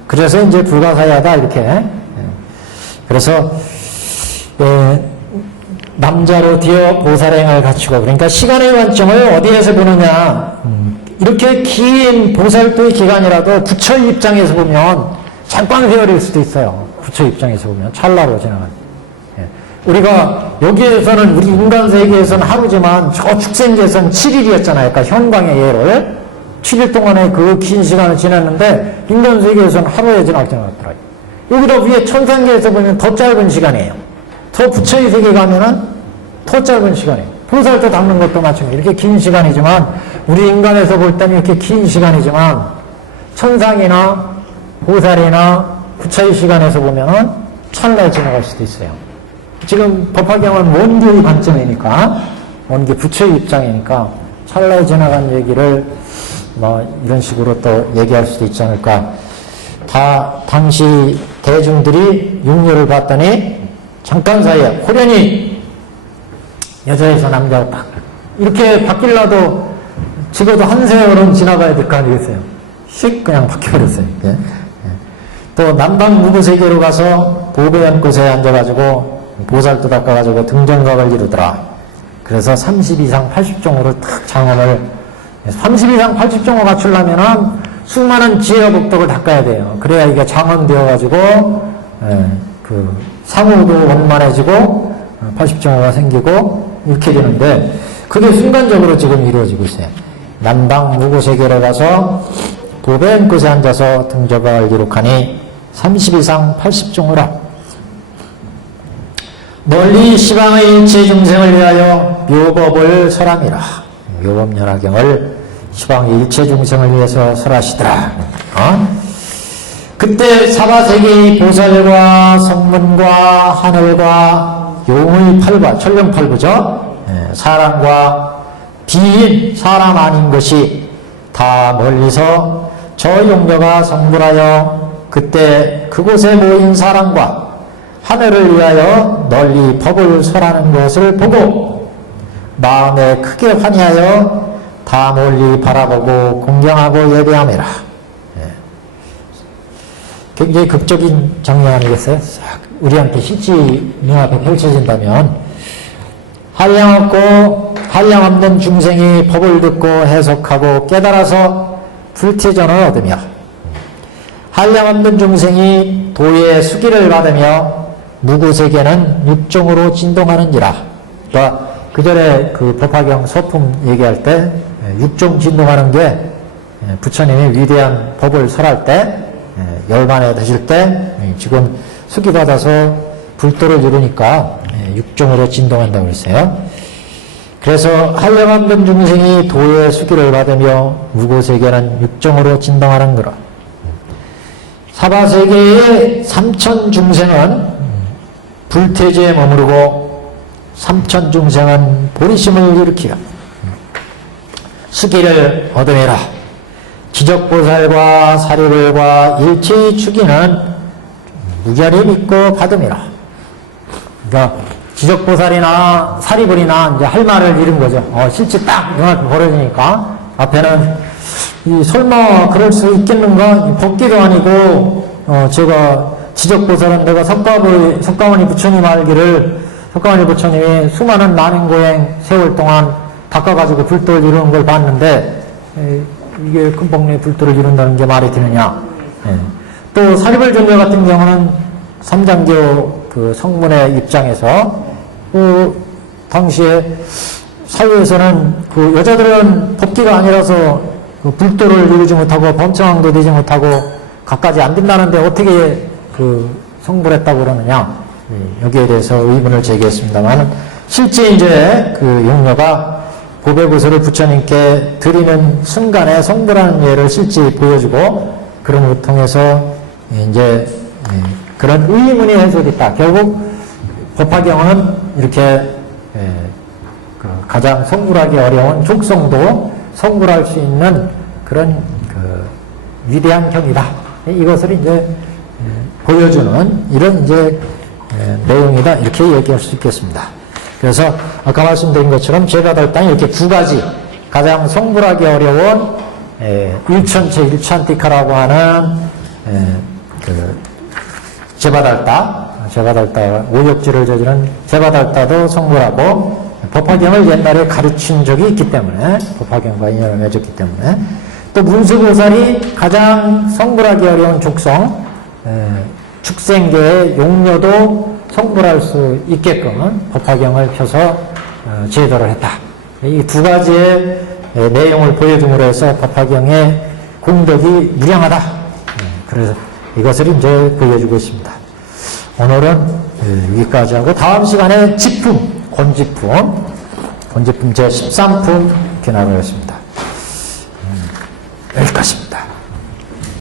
그래서 이제 불가사의하다 이렇게. 그래서 남자로 되어 보살행을 갖추고, 그러니까 시간의 관점을 어디에서 보느냐. 이렇게 긴 보살도의 기간이라도 부처 입장에서 보면 잠깐 세월일 수도 있어요. 부처 입장에서 보면 찰나로 지나가는. 우리가 여기에서는 우리 인간 세계에서는 하루지만 저 축생계에서는 7일이었잖아요. 그러니까 현광의 예를 7일 동안에 그 긴 시간을 지났는데 인간 세계에서는 하루에 지나갔더라고요. 여기다 위에 천상계에서 보면 더 짧은 시간이에요. 더 부처의 세계 가면은 더 짧은 시간이에요. 보살도 닦는 것도 마찬가지로 이렇게 긴 시간이지만, 우리 인간에서 볼 때는 이렇게 긴 시간이지만 천상이나 보살이나 부처의 시간에서 보면은 찰나에 지나갈 수도 있어요. 지금 법화경은 원교의 관점이니까, 원교 부처의 입장이니까 찰나에 지나간 얘기를 뭐 이런 식으로 또 얘기할 수도 있지 않을까. 다 당시 대중들이 육류를 봤더니 잠깐 사이에 호련히 여자에서 남자로 딱 이렇게 바뀌려도 적어도 한 세월은 지나가야 될 거 아니겠어요. 씩 그냥 바뀌어버렸어요. 또 남방 무구세계로 가서 보배 연꽃에 앉아가지고 보살도 닦아가지고 등정각을 이루더라. 그래서 30 이상 80종으로 탁 장엄을, 30 이상 80종을 갖추려면은 수많은 지혜와 복덕을 닦아야 돼요. 그래야 이게 장엄되어가지고 그 상호도 원만해지고 80종호가 생기고 이렇게 되는데, 그게 순간적으로 지금 이루어지고 있어요. 남방 무구세계로 가서 보배 연꽃에 앉아서 등정각을 기록하니 30 이상 80종으로 널리 시방의 일체 중생을 위하여 묘법을 설함이라. 묘법연화경을 시방 일체 중생을 위해서 설하시더라. 그때 사바세계의 보살과 성문과 하늘과 용의 팔과 천령팔부죠. 사람과 비인 사람 아닌 것이 다 멀리서 저 용녀가 성불하여 그때 그곳에 모인 사람과 하늘을 위하여 널리 법을 설하는 것을 보고 마음에 크게 환희하여 다 멀리 바라보고 공경하고 예배하매라. 굉장히 극적인 장면 아니겠어요? 우리한테 실제 눈앞에 펼쳐진다면 한량없는 중생이 법을 듣고 해석하고 깨달아서 불태전을 얻으며 한량없는 중생이 도의 수기를 받으며 무구세계는 육종으로 진동하는지라. 그러니까 그 전에 그 법화경 소품 얘기할 때 육종 진동하는 게 부처님이 위대한 법을 설할 때 열반에 드실 때 지금 수기 받아서 불도를 이루니까 육종으로 진동한다고 그랬어요. 그래서 한량없는 중생이 도의 수기를 받으며 무고세계는 육종으로 진동하는 거라. 사바세계의 삼천중생은 불태제에 머무르고 삼천중생은 보리심을 일으키라. 수기를 얻으매라. 지적보살과 사리불과 일체의 주기는 무견히 믿고 받음이라. 그러니까 지적보살이나 사리불이나 이제 할 말을 잃은 거죠. 실제 딱 눈앞에 벌어지니까 앞에는 설마 그럴 수 있겠는가? 법기도 아니고 제가 지적보살은 내가 석가모니 부처님 알기를 석가모니 부처님이 수많은 난행고행 세월 동안 닦아가지고 불도를 이루는 걸 봤는데 이게 금복리에 불도를 이룬다는 게 말이 되느냐. 또 사리불 존재 같은 경우는 삼장교 그 성문의 입장에서 당시에 사회에서는 그 여자들은 법기가 아니라서 그 불도를 이루지 못하고 범청왕도 되지 못하고 갖가지 안 된다는데 어떻게 그 성불했다고 그러느냐. 여기에 대해서 의문을 제기했습니다만 실제 이제 그 용녀가 보배구슬을 부처님께 드리는 순간에 성불하는 예를 실제 보여주고 그런 걸 통해서 이제 그런 의문이 해소됐다. 결국 법화경은 이렇게 가장 성불하기 어려운 족성도 성불할 수 있는 그런 그 위대한 경이다. 이것을 이제 보여주는 이런 이제 내용이다. 이렇게 얘기할 수 있겠습니다. 그래서 아까 말씀드린 것처럼 제바달당이 이렇게 두 가지 가장 성불하기 어려운 일천체 일찬티카라고 하는 그 제바달따 오욕지를 저지른 제바달따도 성불하고 법화경을 옛날에 가르친 적이 있기 때문에 법화경과 인연을 맺었기 때문에 또 문수보살이 가장 성불하기 어려운 족성 축생계의 용녀도 성불할 수 있게끔 법화경을 펴서 제도를 했다. 이 두 가지의 내용을 보여줌으로 해서 법화경의 공덕이 무량하다. 그래서 이것을 이제 보여주고 있습니다. 오늘은 여기까지 하고 다음 시간에 지품, 권지품 제13품 이렇게 나가겠습니다.